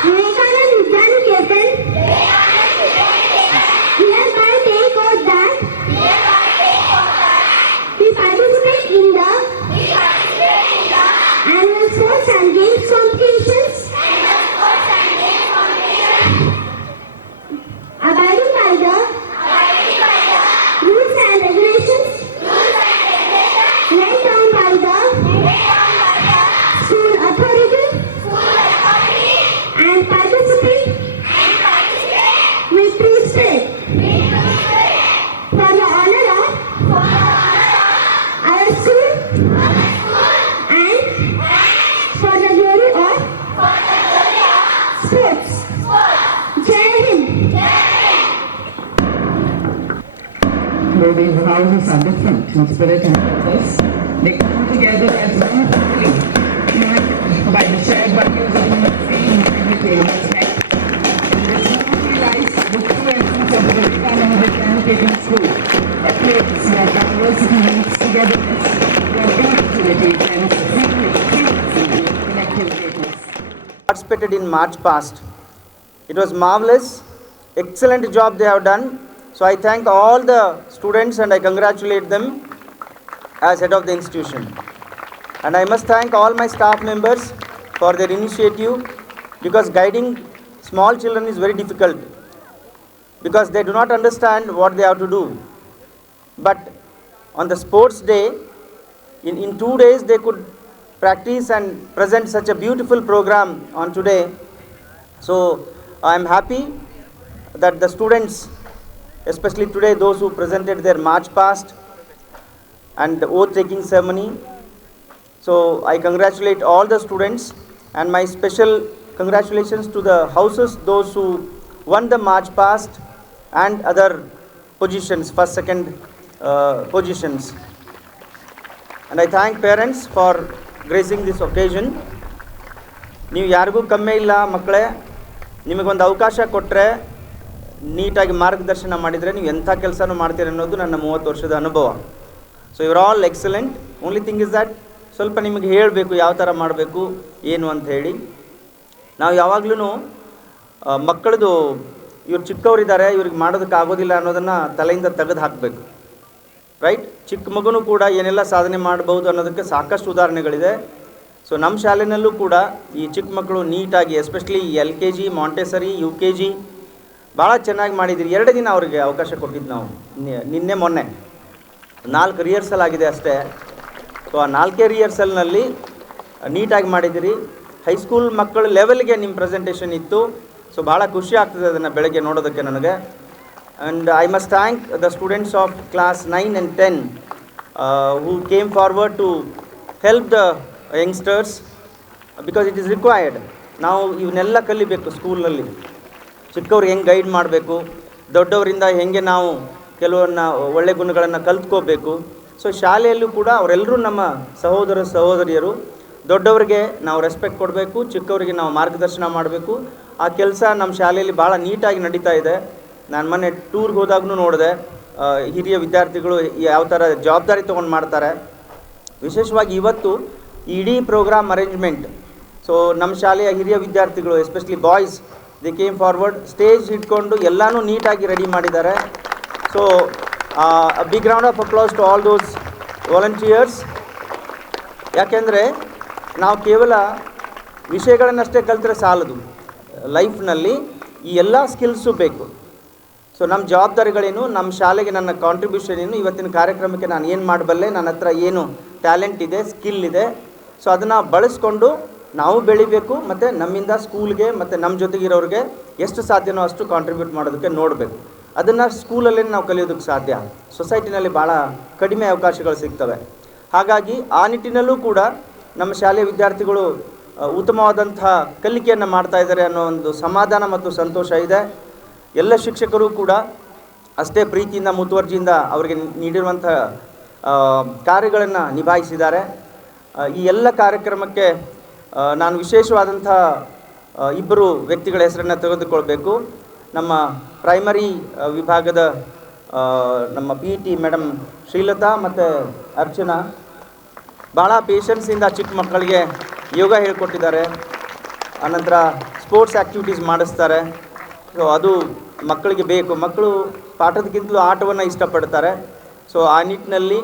Vivekanand Vidyaniketan, hereby take oath that we participate in the annual sports and games competitions, abiding by the rules and regulations laid down by the school authority and participate with true spirit for the honor of our school and for the glory of sports. Jai Hind. Though these houses are different in spirit and purpose, they come together as one family, united by the shared values of humanity, integrity, and respect. In this family lies the true essence of the Vivekananda Vidyaniketan School, a place where diversity meets togetherness, where creativity and collective greatness. Participated in March past. It was marvelous, excellent job they have done. So I thank all the students and I congratulate them as head of the institution. And I must thank all my staff members for their initiative, because guiding small children is very difficult because they do not understand what they have to do. But on the sports day, in 2 days they could practice and present such a beautiful program on today. So I am happy that the students, especially today those who presented their march past and the oath taking ceremony. So I congratulate all the students, and my special congratulations to the houses, those who won the march past and other positions, first, second positions. And I thank parents for gracing this occasion. ನೀವು ಯಾರಿಗೂ ಕಮ್ಮಿ ಇಲ್ಲ ಮಕ್ಕಳೇ, ನಿಮಗೊಂದು ಅವಕಾಶ ಕೊಟ್ಟರೆ ನೀಟಾಗಿ ಮಾರ್ಗದರ್ಶನ ಮಾಡಿದರೆ ನೀವು ಎಂಥ ಕೆಲಸನೂ ಮಾಡ್ತೀರಿ ಅನ್ನೋದು ನನ್ನ 30 ವರ್ಷದ ಅನುಭವ. ಸೊ ಇವ್ರ್ all excellent. Only thing is that ಸ್ವಲ್ಪ ನಿಮಗೆ ಹೇಳಬೇಕು ಯಾವ ಥರ ಮಾಡಬೇಕು ಏನು ಅಂತ ಹೇಳಿ. ನಾವು ಯಾವಾಗಲೂ ಮಕ್ಕಳದು ಇವ್ರು ಚಿಕ್ಕವರಿದ್ದಾರೆ, ಇವ್ರಿಗೆ ಮಾಡೋದಕ್ಕಾಗೋದಿಲ್ಲ ಅನ್ನೋದನ್ನು ತಲೆಯಿಂದ ತೆಗೆದು ಹಾಕಬೇಕು. ರೈಟ್? ಚಿಕ್ಕ ಮಗುನೂ ಕೂಡ ಏನೆಲ್ಲ ಸಾಧನೆ ಮಾಡ್ಬೋದು ಅನ್ನೋದಕ್ಕೆ ಸಾಕಷ್ಟು ಉದಾಹರಣೆಗಳಿದೆ. ಸೊ ನಮ್ಮ ಶಾಲೆಯಲ್ಲೂ ಕೂಡ ಈ ಚಿಕ್ಕ ಮಕ್ಕಳು ನೀಟಾಗಿ, ಎಸ್ಪೆಷಲಿ LKG, ಮಾಂಟೆಸರಿ, UKG ಭಾಳ ಚೆನ್ನಾಗಿ ಮಾಡಿದ್ದೀರಿ. 2 ದಿನ ಅವ್ರಿಗೆ ಅವಕಾಶ ಕೊಟ್ಟಿದ್ದು ನಾವು, ನಿನ್ನೆ ಮೊನ್ನೆ 4 ರಿಹರ್ಸಲ್ ಆಗಿದೆ ಅಷ್ಟೇ. ಸೊ ಆ 4 ರಿಹರ್ಸಲ್ನಲ್ಲಿ ನೀಟಾಗಿ ಮಾಡಿದ್ದೀರಿ. ಹೈಸ್ಕೂಲ್ ಮಕ್ಕಳ ಲೆವೆಲ್ಗೆ ನಿಮ್ಮ ಪ್ರೆಸೆಂಟೇಷನ್ ಇತ್ತು. ಸೊ ಭಾಳ ಖುಷಿ ಆಗ್ತದೆ ಅದನ್ನು ಬೆಳಗ್ಗೆ ನೋಡೋದಕ್ಕೆ ನನಗೆ. And I must thank the students of class 9 and 10 who came forward to help the youngsters because it is required. ನಾವು ಇವನ್ನೆಲ್ಲ ಕಲಿಬೇಕು ಸ್ಕೂಲಲ್ಲಿ. ಚಿಕ್ಕವ್ರಿಗೆ ಹೆಂಗೆ ಗೈಡ್ ಮಾಡಬೇಕು, ದೊಡ್ಡವರಿಂದ ಹೆಂಗೆ ನಾವು ಕೆಲವನ್ನ ಒಳ್ಳೆ ಗುಣಗಳನ್ನು ಕಲ್ತ್ಕೋಬೇಕು. ಸೊ ಶಾಲೆಯಲ್ಲೂ ಕೂಡ ಅವರೆಲ್ಲರೂ ನಮ್ಮ ಸಹೋದರ ಸಹೋದರಿಯರು. ದೊಡ್ಡವರಿಗೆ ನಾವು ರೆಸ್ಪೆಕ್ಟ್ ಕೊಡಬೇಕು, ಚಿಕ್ಕವರಿಗೆ ನಾವು ಮಾರ್ಗದರ್ಶನ ಮಾಡಬೇಕು. ಆ ಕೆಲಸ ನಮ್ಮ ಶಾಲೆಯಲ್ಲಿ ಭಾಳ ನೀಟಾಗಿ ನಡೀತಾ ಇದೆ. ನಾನು ಮೊನ್ನೆ ಟೂರ್ಗೆ ಹೋದಾಗೂ ನೋಡಿದೆ ಹಿರಿಯ ವಿದ್ಯಾರ್ಥಿಗಳು ಯಾವ ಥರ ಜವಾಬ್ದಾರಿ ತೊಗೊಂಡು ಮಾಡ್ತಾರೆ. ವಿಶೇಷವಾಗಿ ಇವತ್ತು ಇಡೀ ಪ್ರೋಗ್ರಾಮ್ ಅರೇಂಜ್ಮೆಂಟ್ ಸೊ ನಮ್ಮ ಶಾಲೆಯ ಹಿರಿಯ ವಿದ್ಯಾರ್ಥಿಗಳು especially boys they came forward, stage ಇಟ್ಕೊಂಡು ಎಲ್ಲನೂ ನೀಟಾಗಿ ರೆಡಿ ಮಾಡಿದ್ದಾರೆ. So big round of applause to all those volunteers. ಯಾಕೆಂದರೆ ನಾವು ಕೇವಲ ವಿಷಯಗಳನ್ನಷ್ಟೇ ಕಲಿತ್ರೆ ಸಾಲದು, ಲೈಫ್ನಲ್ಲಿ ಈ ಎಲ್ಲ ಸ್ಕಿಲ್ಸು ಬೇಕು. ಸೊ ನಮ್ಮ ಜವಾಬ್ದಾರಿಗಳೇನು, ನಮ್ಮ ಶಾಲೆಗೆ ನನ್ನ ಕಾಂಟ್ರಿಬ್ಯೂಷನ್ ಏನು, ಇವತ್ತಿನ ಕಾರ್ಯಕ್ರಮಕ್ಕೆ ನಾನು ಏನು ಮಾಡಬಲ್ಲೆ, ನನ್ನ ಹತ್ರ ಏನು ಟ್ಯಾಲೆಂಟ್ ಇದೆ, ಸ್ಕಿಲ್ ಇದೆ, ಸೊ ಅದನ್ನು ಬಳಸ್ಕೊಂಡು ನಾವು ಬೆಳಿಬೇಕು. ಮತ್ತು ನಮ್ಮಿಂದ ಸ್ಕೂಲ್ಗೆ ಮತ್ತು ನಮ್ಮ ಜೊತೆಗಿರೋರಿಗೆ ಎಷ್ಟು ಸಾಧ್ಯನೋ ಅಷ್ಟು ಕಾಂಟ್ರಿಬ್ಯೂಟ್ ಮಾಡೋದಕ್ಕೆ ನೋಡಬೇಕು. ಅದನ್ನು ಸ್ಕೂಲಲ್ಲೇ ನಾವು ಕಲಿಯೋದಕ್ಕೆ ಸಾಧ್ಯ, ಸೊಸೈಟಿನಲ್ಲಿ ಭಾಳ ಕಡಿಮೆ ಅವಕಾಶಗಳು ಸಿಗ್ತವೆ. ಹಾಗಾಗಿ ಆ ನಿಟ್ಟಿನಲ್ಲೂ ಕೂಡ ನಮ್ಮ ಶಾಲೆಯ ವಿದ್ಯಾರ್ಥಿಗಳು ಉತ್ತಮವಾದಂಥ ಕಲಿಕೆಯನ್ನು ಮಾಡ್ತಾ ಇದ್ದಾರೆ ಅನ್ನೋ ಒಂದು ಸಮಾಧಾನ ಮತ್ತು ಸಂತೋಷ ಇದೆ. ಎಲ್ಲ ಶಿಕ್ಷಕರು ಕೂಡ ಅಷ್ಟೇ ಪ್ರೀತಿಯಿಂದ ಮುತುವರ್ಜಿಯಿಂದ ಅವರಿಗೆ ನೀಡಿರುವಂಥ ಕಾರ್ಯಗಳನ್ನು ನಿಭಾಯಿಸಿದ್ದಾರೆ. ಈ ಎಲ್ಲ ಕಾರ್ಯಕ್ರಮಕ್ಕೆ ನಾನು ವಿಶೇಷವಾದಂಥ ಇಬ್ಬರು ವ್ಯಕ್ತಿಗಳ ಹೆಸರನ್ನು ತೆಗೆದುಕೊಳ್ಬೇಕು. ನಮ್ಮ ಪ್ರೈಮರಿ ವಿಭಾಗದ ನಮ್ಮ PT ಮೇಡಮ್ ಶ್ರೀಲತಾ ಮತ್ತು ಅರ್ಚನಾ ಭಾಳ ಪೇಷನ್ಸಿಂದ ಚಿಕ್ಕ ಮಕ್ಕಳಿಗೆ ಯೋಗ ಹೇಳ್ಕೊಟ್ಟಿದ್ದಾರೆ. ಆನಂತರ ಸ್ಪೋರ್ಟ್ಸ್ ಆ್ಯಕ್ಟಿವಿಟೀಸ್ ಮಾಡಿಸ್ತಾರೆ. ಸೊ ಅದು ಮಕ್ಕಳಿಗೆ ಬೇಕು, ಮಕ್ಕಳು ಪಾಠದಕ್ಕಿಂತಲೂ ಆಟವನ್ನು ಇಷ್ಟಪಡ್ತಾರೆ. ಸೊ ಆ ನಿಟ್ಟಿನಲ್ಲಿ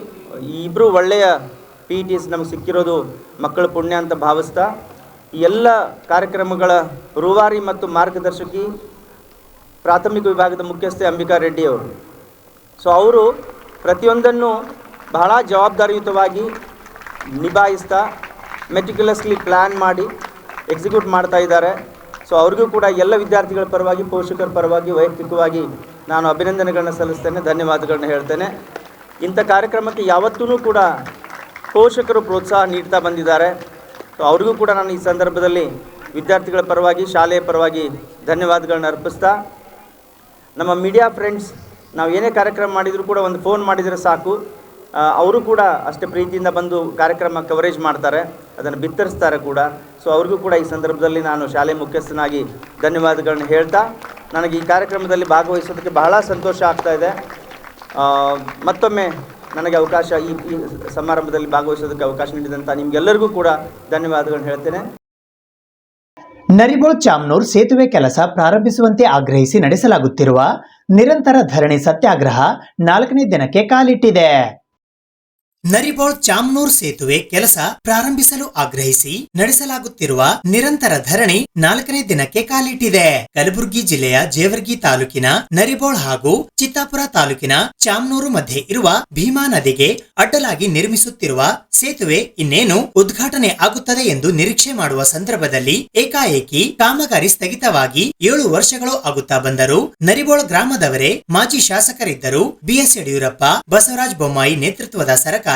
ಈ ಇಬ್ಬರು ಒಳ್ಳೆಯ PTs ನಮಗೆ ಸಿಕ್ಕಿರೋದು ಮಕ್ಕಳ ಪುಣ್ಯ ಅಂತ ಭಾವಿಸ್ತಾ, ಈ ಎಲ್ಲ ಕಾರ್ಯಕ್ರಮಗಳ ರೂವಾರಿ ಮತ್ತು ಮಾರ್ಗದರ್ಶಕಿ ಪ್ರಾಥಮಿಕ ವಿಭಾಗದ ಮುಖ್ಯಸ್ಥೆ ಅಂಬಿಕಾ ರೆಡ್ಡಿ ಅವರು. ಸೊ ಅವರು ಪ್ರತಿಯೊಂದನ್ನು ಬಹಳ ಜವಾಬ್ದಾರಿಯುತವಾಗಿ ನಿಭಾಯಿಸ್ತಾ ಮೆಟಿಕ್ಯುಲಸ್ಲಿ ಪ್ಲ್ಯಾನ್ ಮಾಡಿ ಎಕ್ಸಿಕ್ಯೂಟ್ ಮಾಡ್ತಾ ಇದ್ದಾರೆ. ಸೊ ಅವ್ರಿಗೂ ಕೂಡ ಎಲ್ಲ ವಿದ್ಯಾರ್ಥಿಗಳ ಪರವಾಗಿ, ಪೋಷಕರ ಪರವಾಗಿ ವೈಯಕ್ತಿಕವಾಗಿ ನಾನು ಅಭಿನಂದನೆಗಳನ್ನ ಸಲ್ಲಿಸ್ತೇನೆ, ಧನ್ಯವಾದಗಳನ್ನ ಹೇಳ್ತೇನೆ. ಇಂಥ ಕಾರ್ಯಕ್ರಮಕ್ಕೆ ಯಾವತ್ತೂ ಕೂಡ ಪೋಷಕರು ಪ್ರೋತ್ಸಾಹ ನೀಡ್ತಾ ಬಂದಿದ್ದಾರೆ. ಸೊ ಅವ್ರಿಗೂ ಕೂಡ ನಾನು ಈ ಸಂದರ್ಭದಲ್ಲಿ ವಿದ್ಯಾರ್ಥಿಗಳ ಪರವಾಗಿ, ಶಾಲೆಯ ಪರವಾಗಿ ಧನ್ಯವಾದಗಳನ್ನ ಅರ್ಪಿಸ್ತಾ, ನಮ್ಮ ಮೀಡಿಯಾ ಫ್ರೆಂಡ್ಸ್ ನಾವು ಏನೇ ಕಾರ್ಯಕ್ರಮ ಮಾಡಿದರೂ ಕೂಡ ಒಂದು ಫೋನ್ ಮಾಡಿದರೆ ಸಾಕು, ಅವರು ಕೂಡ ಅಷ್ಟೇ ಪ್ರೀತಿಯಿಂದ ಬಂದು ಕಾರ್ಯಕ್ರಮ ಕವರೇಜ್ ಮಾಡ್ತಾರೆ, ಅದನ್ನು ಬಿತ್ತರಿಸ್ತಾರೆ ಕೂಡ. ಸೊ ಅವ್ರಿಗೂ ಕೂಡ ಈ ಸಂದರ್ಭದಲ್ಲಿ ನಾನು ಶಾಲೆ ಮುಖ್ಯಸ್ಥನಾಗಿ ಧನ್ಯವಾದಗಳನ್ನ ಹೇಳ್ತಾ, ನನಗೆ ಈ ಕಾರ್ಯಕ್ರಮದಲ್ಲಿ ಭಾಗವಹಿಸೋದಕ್ಕೆ ಬಹಳ ಸಂತೋಷ ಆಗ್ತಾ ಇದೆ. ಮತ್ತೊಮ್ಮೆ ನನಗೆ ಅವಕಾಶ ಈ ಸಮಾರಂಭದಲ್ಲಿ ಭಾಗವಹಿಸೋದಕ್ಕೆ ಅವಕಾಶ ನೀಡಿದಂಥ ನಿಮಗೆಲ್ಲರಿಗೂ ಕೂಡ ಧನ್ಯವಾದಗಳನ್ನ ಹೇಳ್ತೇನೆ. ನರಿಬೋಳ್ ಚಾಮ್ನೂರ್ ಸೇತುವೆ ಕೆಲಸ ಪ್ರಾರಂಭಿಸುವಂತೆ ಆಗ್ರಹಿಸಿ ನಡೆಸಲಾಗುತ್ತಿರುವ ನಿರಂತರ ಧರಣಿ ಸತ್ಯಾಗ್ರಹ 4ನೇ ದಿನಕ್ಕೆ ಕಾಲಿಟ್ಟಿದೆ. ನರಿಬೋಳ್ ಚಾಮ್ನೂರ್ ಸೇತುವೆ ಕೆಲಸ ಪ್ರಾರಂಭಿಸಲು ಆಗ್ರಹಿಸಿ ನಡೆಸಲಾಗುತ್ತಿರುವ ನಿರಂತರ ಧರಣಿ 4ನೇ ದಿನಕ್ಕೆ ಕಾಲಿಟ್ಟಿದೆ. ಕಲಬುರಗಿ ಜಿಲ್ಲೆಯ ಜೇವರ್ಗಿ ತಾಲೂಕಿನ ನರಿಬೋಳ್ ಹಾಗೂ ಚಿತ್ತಾಪುರ ತಾಲೂಕಿನ ಚಾಮ್ನೂರು ಮಧ್ಯೆ ಇರುವ ಭೀಮಾ ನದಿಗೆ ಅಡ್ಡಲಾಗಿ ನಿರ್ಮಿಸುತ್ತಿರುವ ಸೇತುವೆ ಇನ್ನೇನು ಉದ್ಘಾಟನೆ ಆಗುತ್ತದೆ ಎಂದು ನಿರೀಕ್ಷೆ ಮಾಡುವ ಸಂದರ್ಭದಲ್ಲಿ ಏಕಾಏಕಿ ಕಾಮಗಾರಿ ಸ್ಥಗಿತವಾಗಿ 7 ವರ್ಷಗಳು ಆಗುತ್ತಾ ಬಂದರು. ನರಿಬೋಳ್ ಗ್ರಾಮದವರೇ ಮಾಜಿ ಶಾಸಕರಿದ್ದರು. BS ಯಡಿಯೂರಪ್ಪ, ಬಸವರಾಜ ಬೊಮ್ಮಾಯಿ ನೇತೃತ್ವದ ಸರ್ಕಾರ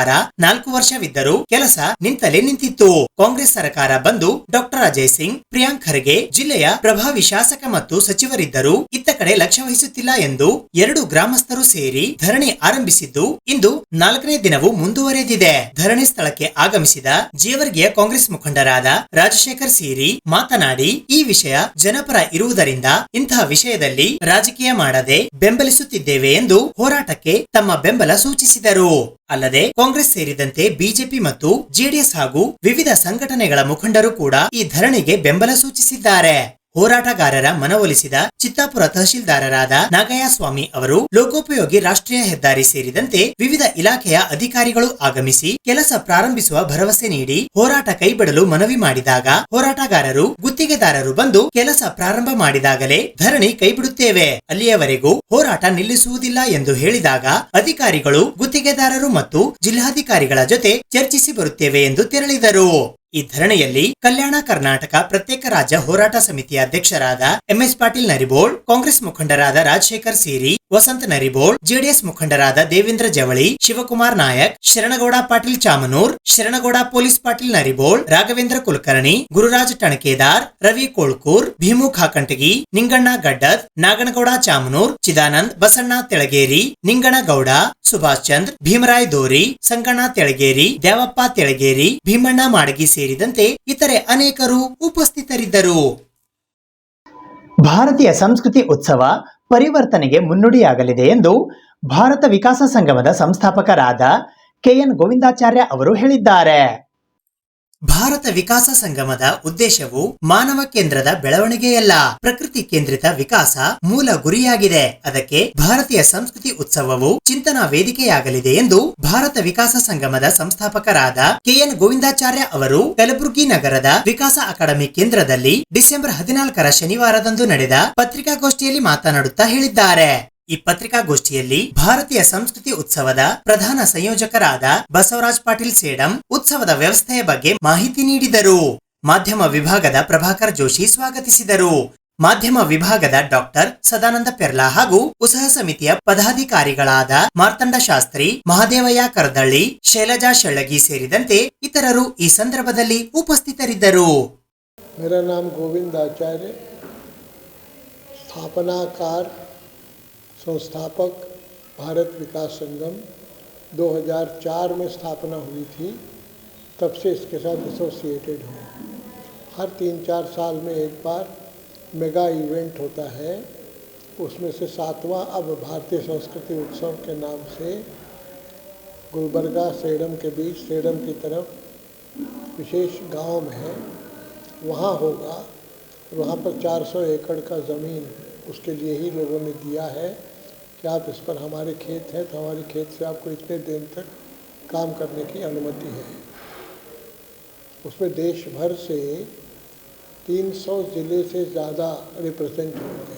4 ವರ್ಷವಿದ್ದರೂ ಕೆಲಸ ನಿಂತಲೇ ನಿಂತಿತ್ತು. ಕಾಂಗ್ರೆಸ್ ಸರ್ಕಾರ ಬಂದು ಡಾಕ್ಟರ್ ಅಜಯ್ ಸಿಂಗ್, ಪ್ರಿಯಾಂಕ್ ಖರ್ಗೆ ಜಿಲ್ಲೆಯ ಪ್ರಭಾವಿ ಶಾಸಕ ಮತ್ತು ಸಚಿವರಿದ್ದರು. ಇತ್ತ ಕಡೆ ಲಕ್ಷ್ಯ ವಹಿಸುತ್ತಿಲ್ಲ ಎಂದು 2 ಗ್ರಾಮಸ್ಥರು ಸೇರಿ ಧರಣಿ ಆರಂಭಿಸಿದ್ದು ಇಂದು 4ನೇ ದಿನವೂ ಮುಂದುವರೆದಿದೆ. ಧರಣಿ ಸ್ಥಳಕ್ಕೆ ಆಗಮಿಸಿದ ಜೇವರ್ಗಿಯ ಕಾಂಗ್ರೆಸ್ ಮುಖಂಡರಾದ ರಾಜಶೇಖರ್ ಸೀರಿ ಮಾತನಾಡಿ, ಈ ವಿಷಯ ಜನಪರ ಇರುವುದರಿಂದ ಇಂತಹ ವಿಷಯದಲ್ಲಿ ರಾಜಕೀಯ ಮಾಡದೆ ಬೆಂಬಲಿಸುತ್ತಿದ್ದೇವೆ ಎಂದು ಹೋರಾಟಕ್ಕೆ ತಮ್ಮ ಬೆಂಬಲ ಸೂಚಿಸಿದರು. ಅಲ್ಲದೆ ಕಾಂಗ್ರೆಸ್ ಸೇರಿದಂತೆ ಬಿಜೆಪಿ ಮತ್ತು ಜೆಡಿಎಸ್ ಹಾಗೂ ವಿವಿಧ ಸಂಘಟನೆಗಳ ಮುಖಂಡರು ಕೂಡ ಈ ಧರಣಿಗೆ ಬೆಂಬಲ ಸೂಚಿಸಿದ್ದಾರೆ. ಹೋರಾಟಗಾರರ ಮನವೊಲಿಸಿದ ಚಿತ್ತಾಪುರ ತಹಶೀಲ್ದಾರರಾದ ನಾಗಯ್ಯ ಸ್ವಾಮಿ ಅವರು ಲೋಕೋಪಯೋಗಿ ರಾಷ್ಟ್ರೀಯ ಹೆದ್ದಾರಿ ಸೇರಿದಂತೆ ವಿವಿಧ ಇಲಾಖೆಯ ಅಧಿಕಾರಿಗಳು ಆಗಮಿಸಿ ಕೆಲಸ ಪ್ರಾರಂಭಿಸುವ ಭರವಸೆ ನೀಡಿ ಹೋರಾಟ ಕೈಬಿಡಲು ಮನವಿ ಮಾಡಿದಾಗ ಹೋರಾಟಗಾರರು ಗುತ್ತಿಗೆದಾರರು ಬಂದು ಕೆಲಸ ಪ್ರಾರಂಭ ಮಾಡಿದಾಗಲೇ ಧರಣಿ ಕೈಬಿಡುತ್ತೇವೆ, ಅಲ್ಲಿಯವರೆಗೂ ಹೋರಾಟ ನಿಲ್ಲಿಸುವುದಿಲ್ಲ ಎಂದು ಹೇಳಿದಾಗ ಅಧಿಕಾರಿಗಳು ಗುತ್ತಿಗೆದಾರರು ಮತ್ತು ಜಿಲ್ಲಾಧಿಕಾರಿಗಳ ಜೊತೆ ಚರ್ಚಿಸಿ ಬರುತ್ತೇವೆ ಎಂದು ತೆರಳಿದರು. ಈ ಧರಣಿಯಲ್ಲಿ ಕಲ್ಯಾಣ ಕರ್ನಾಟಕ ಪ್ರತ್ಯೇಕ ರಾಜ್ಯ ಹೋರಾಟ ಸಮಿತಿಯ ಅಧ್ಯಕ್ಷರಾದ MS ಪಾಟೀಲ್ ನರಿಬೋಳ್, ಕಾಂಗ್ರೆಸ್ ಮುಖಂಡರಾದ ರಾಜಶೇಖರ್ ಸೀರಿ, ವಸಂತ ನರಿಬೋಳ್, ಜೆಡಿಎಸ್ ಮುಖಂಡರಾದ ದೇವೇಂದ್ರ ಜವಳಿ, ಶಿವಕುಮಾರ್ ನಾಯಕ್, ಶರಣಗೌಡ ಪಾಟೀಲ್ ಚಾಮನೂರ್, ಶರಣಗೌಡ ಪೊಲೀಸ್ ಪಾಟೀಲ್ ನರಿಬೋಳ್, ರಾಘವೇಂದ್ರ ಕುಲಕರ್ಣಿ, ಗುರುರಾಜ್ ಟಣಕೇದಾರ್, ರವಿ ಕೋಳ್ಕೂರ್, ಭೀಮು ಖಾಕಂಟಗಿ, ನಿಂಗಣ್ಣ ಗಡ್ಡದ್, ನಾಗನಗೌಡ ಚಾಮನೂರ್, ಚಿದಾನಂದ್, ಬಸಣ್ಣ ತೆಳಗೇರಿ, ನಿಂಗಣಗೌಡ, ಸುಭಾಷ್ ಚಂದ್ರ, ಭೀಮರಾಯ್ ದೋರಿ, ಸಂಗಣ್ಣ ತೆಳಗೇರಿ, ದ್ಯಾವಪ್ಪ ತೆಳಗೇರಿ, ಭೀಮಣ್ಣ ಮಾಡಗಿ ಸೇರಿದಂತೆ ಇತರೆ ಅನೇಕರು ಉಪಸ್ಥಿತರಿದ್ದರು. ಭಾರತೀಯ ಸಂಸ್ಕೃತಿ ಉತ್ಸವ ಪರಿವರ್ತನೆಗೆ ಮುನ್ನುಡಿಯಾಗಲಿದೆ ಎಂದು ಭಾರತ ವಿಕಾಸ ಸಂಗಮದ ಸಂಸ್ಥಾಪಕರಾದ KN ಗೋವಿಂದಾಚಾರ್ಯ ಅವರು ಹೇಳಿದ್ದಾರೆ. ಭಾರತ ವಿಕಾಸ ಸಂಗಮದ ಉದ್ದೇಶವು ಮಾನವ ಕೇಂದ್ರದ ಬೆಳವಣಿಗೆಯಲ್ಲ, ಪ್ರಕೃತಿ ಕೇಂದ್ರಿತ ವಿಕಾಸ ಮೂಲ ಗುರಿಯಾಗಿದೆ. ಅದಕ್ಕೆ ಭಾರತೀಯ ಸಂಸ್ಕೃತಿ ಉತ್ಸವವು ಚಿಂತನಾ ವೇದಿಕೆಯಾಗಲಿದೆ ಎಂದು ಭಾರತ ವಿಕಾಸ ಸಂಗಮದ ಸಂಸ್ಥಾಪಕರಾದ ಕೆಎನ್ ಗೋವಿಂದಾಚಾರ್ಯ ಅವರು ಕಲಬುರಗಿ ನಗರದ ವಿಕಾಸ ಅಕಾಡೆಮಿ ಕೇಂದ್ರದಲ್ಲಿ ಡಿಸೆಂಬರ್ 14ರ ಶನಿವಾರದಂದು ನಡೆದ ಪತ್ರಿಕಾಗೋಷ್ಠಿಯಲ್ಲಿ ಮಾತನಾಡುತ್ತಾ ಹೇಳಿದ್ದಾರೆ. ಈ ಪತ್ರಿಕಾಗೋಷ್ಠಿಯಲ್ಲಿ ಭಾರತೀಯ ಸಂಸ್ಕೃತಿ ಉತ್ಸವದ ಪ್ರಧಾನ ಸಂಯೋಜಕರಾದ ಬಸವರಾಜ್ ಪಾಟೀಲ್ ಸೇಡಂ ಉತ್ಸವದ ವ್ಯವಸ್ಥೆಯ ಬಗ್ಗೆ ಮಾಹಿತಿ ನೀಡಿದರು. ಮಾಧ್ಯಮ ವಿಭಾಗದ ಪ್ರಭಾಕರ್ ಜೋಶಿ ಸ್ವಾಗತಿಸಿದರು. ಮಾಧ್ಯಮ ವಿಭಾಗದ ಡಾಕ್ಟರ್ ಸದಾನಂದ ಪೆರ್ಲಾ ಹಾಗೂ ಉತ್ಸವ ಸಮಿತಿಯ ಪದಾಧಿಕಾರಿಗಳಾದ ಮಾರ್ತಂಡ ಶಾಸ್ತ್ರಿ, ಮಹಾದೇವಯ್ಯ ಕರದಳ್ಳಿ, ಶೈಲಜಾ ಶೆಳ್ಳಗಿ ಸೇರಿದಂತೆ ಇತರರು ಈ ಸಂದರ್ಭದಲ್ಲಿ ಉಪಸ್ಥಿತರಿದ್ದರು. मेरा नाम गोविंद आचार्य, स्थापनाकार संस्थापक भारत विकास संगम 2004 में स्थापना हुई थी, तब से इसके साथ एसोसिएटेड हूँ। हर 3-4 साल में एक बार मेगा इवेंट होता है, उसमें से 7वां अब भारतीय संस्कृति उत्सव के नाम से गुलबर्गा सेडम के बीच, सेडम की तरफ विशेष गांव में है, वहाँ होगा। वहाँ पर 400 एकड़ का ज़मीन उसके लिए ही लोगों ने दिया है कि आप इस पर, हमारे खेत हैं तो हमारे खेत से आपको इतने दिन तक काम करने की अनुमति है। उसमें देश भर से 300 ज़िले से ज़्यादा रिप्रेजेंट होंगे।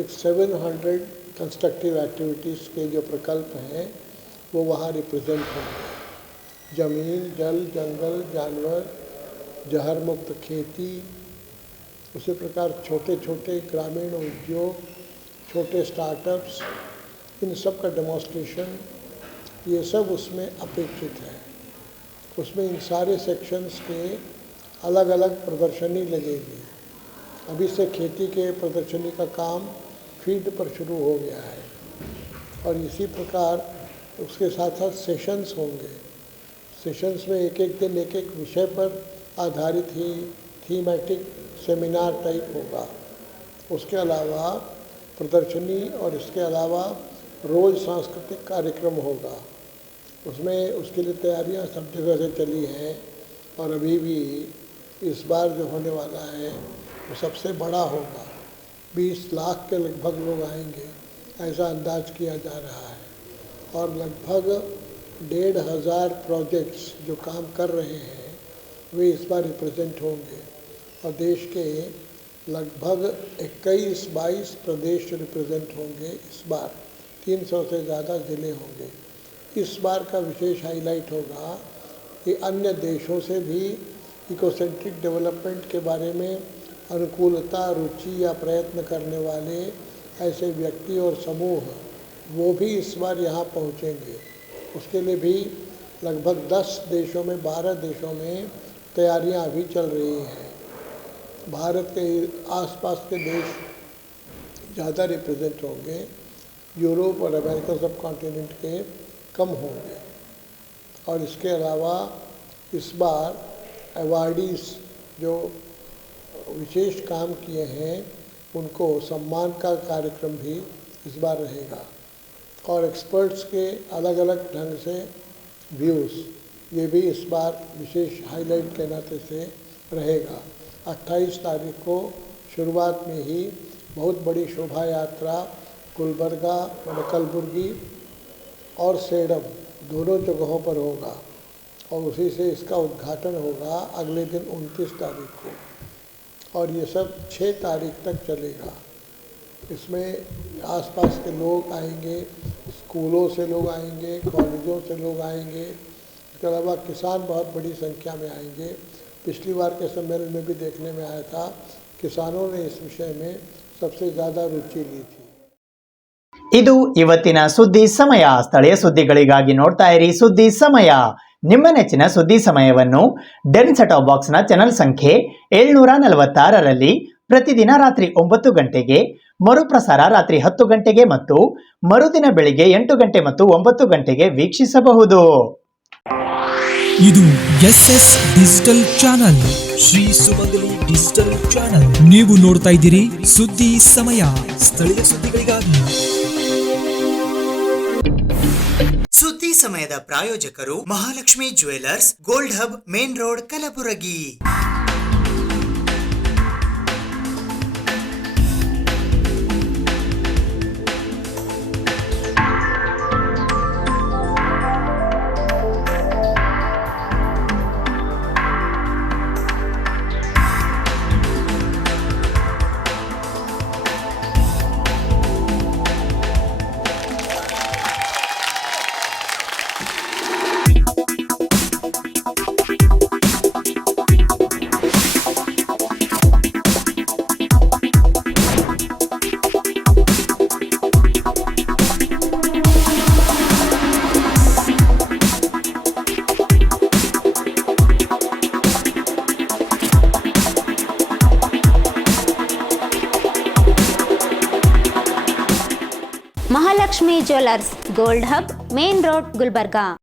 एक 700 कंस्ट्रक्टिव एक्टिविटीज़ के जो प्रकल्प हैं वो वहाँ रिप्रेजेंट होंगे। ज़मीन, जल, जंगल, जानवर, जहर मुक्त खेती, उसी प्रकार छोटे छोटे ग्रामीण उद्योग, छोटे स्टार्टअप्स, इन सब का डेमोन्स्ट्रेशन, ये सब उसमें अपेक्षित है। उसमें इन सारे सेक्शंस के अलग अलग प्रदर्शनी लगेगी। अभी से खेती के प्रदर्शनी का काम फील्ड पर शुरू हो गया है और इसी प्रकार उसके साथ साथ सेशंस होंगे। सेशंस में एक एक दिन एक एक विषय पर आधारित ही थीमेटिक सेमिनार टाइप होगा। उसके अलावा प्रदर्शनी और इसके अलावा रोज़ सांस्कृतिक कार्यक्रम होगा। उसमें उसके लिए तैयारियां सब जगह से चली हैं और अभी भी इस बार जो होने वाला है वो सबसे बड़ा होगा। 20 लाख के लगभग लोग आएंगे ऐसा अंदाज किया जा रहा है और लगभग 1,500 प्रोजेक्ट्स जो काम कर रहे हैं वे इस बार रिप्रेजेंट होंगे और देश के लगभग 21-22 प्रदेश रिप्रेजेंट होंगे। इस बार 300 से ज़्यादा ज़िले होंगे। इस बार का विशेष हाईलाइट होगा कि अन्य देशों से भी इकोसेंट्रिक डेवलपमेंट के बारे में अनुकूलता, रुचि या प्रयत्न करने वाले ऐसे व्यक्ति और समूह वो भी इस बार यहाँ पहुँचेंगे। उसके लिए भी लगभग 10 देशों में, 12 देशों में तैयारियां अभी चल रही हैं। भारत के आसपास के देश ज़्यादा रिप्रेजेंट होंगे, यूरोप और अमेरिका सब कॉन्टिनेंट के कम होंगे। और इसके अलावा इस बार अवार्डीज़ जो विशेष काम किए हैं उनको सम्मान का कार्यक्रम भी इस बार रहेगा और एक्सपर्ट्स के अलग अलग ढंग से व्यूज़ ये भी इस बार विशेष हाईलाइट के नाते से रहेगा। 28 तारीख को शुरुआत में ही बहुत बड़ी शोभा यात्रा गुलबर्गा, कलबुर्गी और सेडम दोनों जगहों पर होगा और उसी से इसका उद्घाटन होगा अगले दिन 29 तारीख को और ये सब 6 तारीख तक चलेगा। इसमें आसपास के लोग आएंगे, स्कूलों से लोग आएंगे, कॉलेजों से लोग आएंगे, इसके अलावा किसान बहुत बड़ी संख्या में आएंगे। पिछली बार के सम्मेलन में भी देखने में आया था किसानों ने इस विषय में सबसे ज़्यादा रुचि ली थी। ಇದು ಇವತ್ತಿನ ಸುದ್ದಿ ಸಮಯ. ಸ್ಥಳೀಯ ಸುದ್ದಿಗಳಿಗಾಗಿ ನೋಡ್ತಾ ಇರಿ ಸುದ್ದಿ ಸಮಯ. ನಿಮ್ಮ ನೆಚ್ಚಿನ ಸುದ್ದಿ ಸಮಯವನ್ನು ಡೆನ್ ಸೆಟಾಪ್ ಬಾಕ್ಸ್ನ ಚಾನೆಲ್ ಸಂಖ್ಯೆ 746ರಲ್ಲಿ ಪ್ರತಿದಿನ ರಾತ್ರಿ 9 ಗಂಟೆಗೆ, ಮರುಪ್ರಸಾರ ರಾತ್ರಿ 10 ಗಂಟೆಗೆ ಮತ್ತು ಮರುದಿನ ಬೆಳಿಗ್ಗೆ 8 ಗಂಟೆ ಮತ್ತು 9 ಗಂಟೆಗೆ ವೀಕ್ಷಿಸಬಹುದು. ಇದು SS ಡಿಜಿಟಲ್ ಚಾನಲ್, ಶ್ರೀ ಸುಮಂಗಲಿ ಡಿಜಿಟಲ್ ಚಾನಲ್. ನೀವು ನೋಡ್ತಾ ಇದ್ದೀರಿ ಸುದ್ದಿ ಸಮಯ, ಸ್ಥಳೀಯ ಸುದ್ದಿಗಳಿಗಾಗಿ. ಸುದ್ದಿ ಸಮಯದ ಪ್ರಾಯೋಜಕರು Mahalakshmi jewellers, gold hub, main road, Kalaburagi. Mahalakshmi jewellers, gold hub, main road, Gulbarga.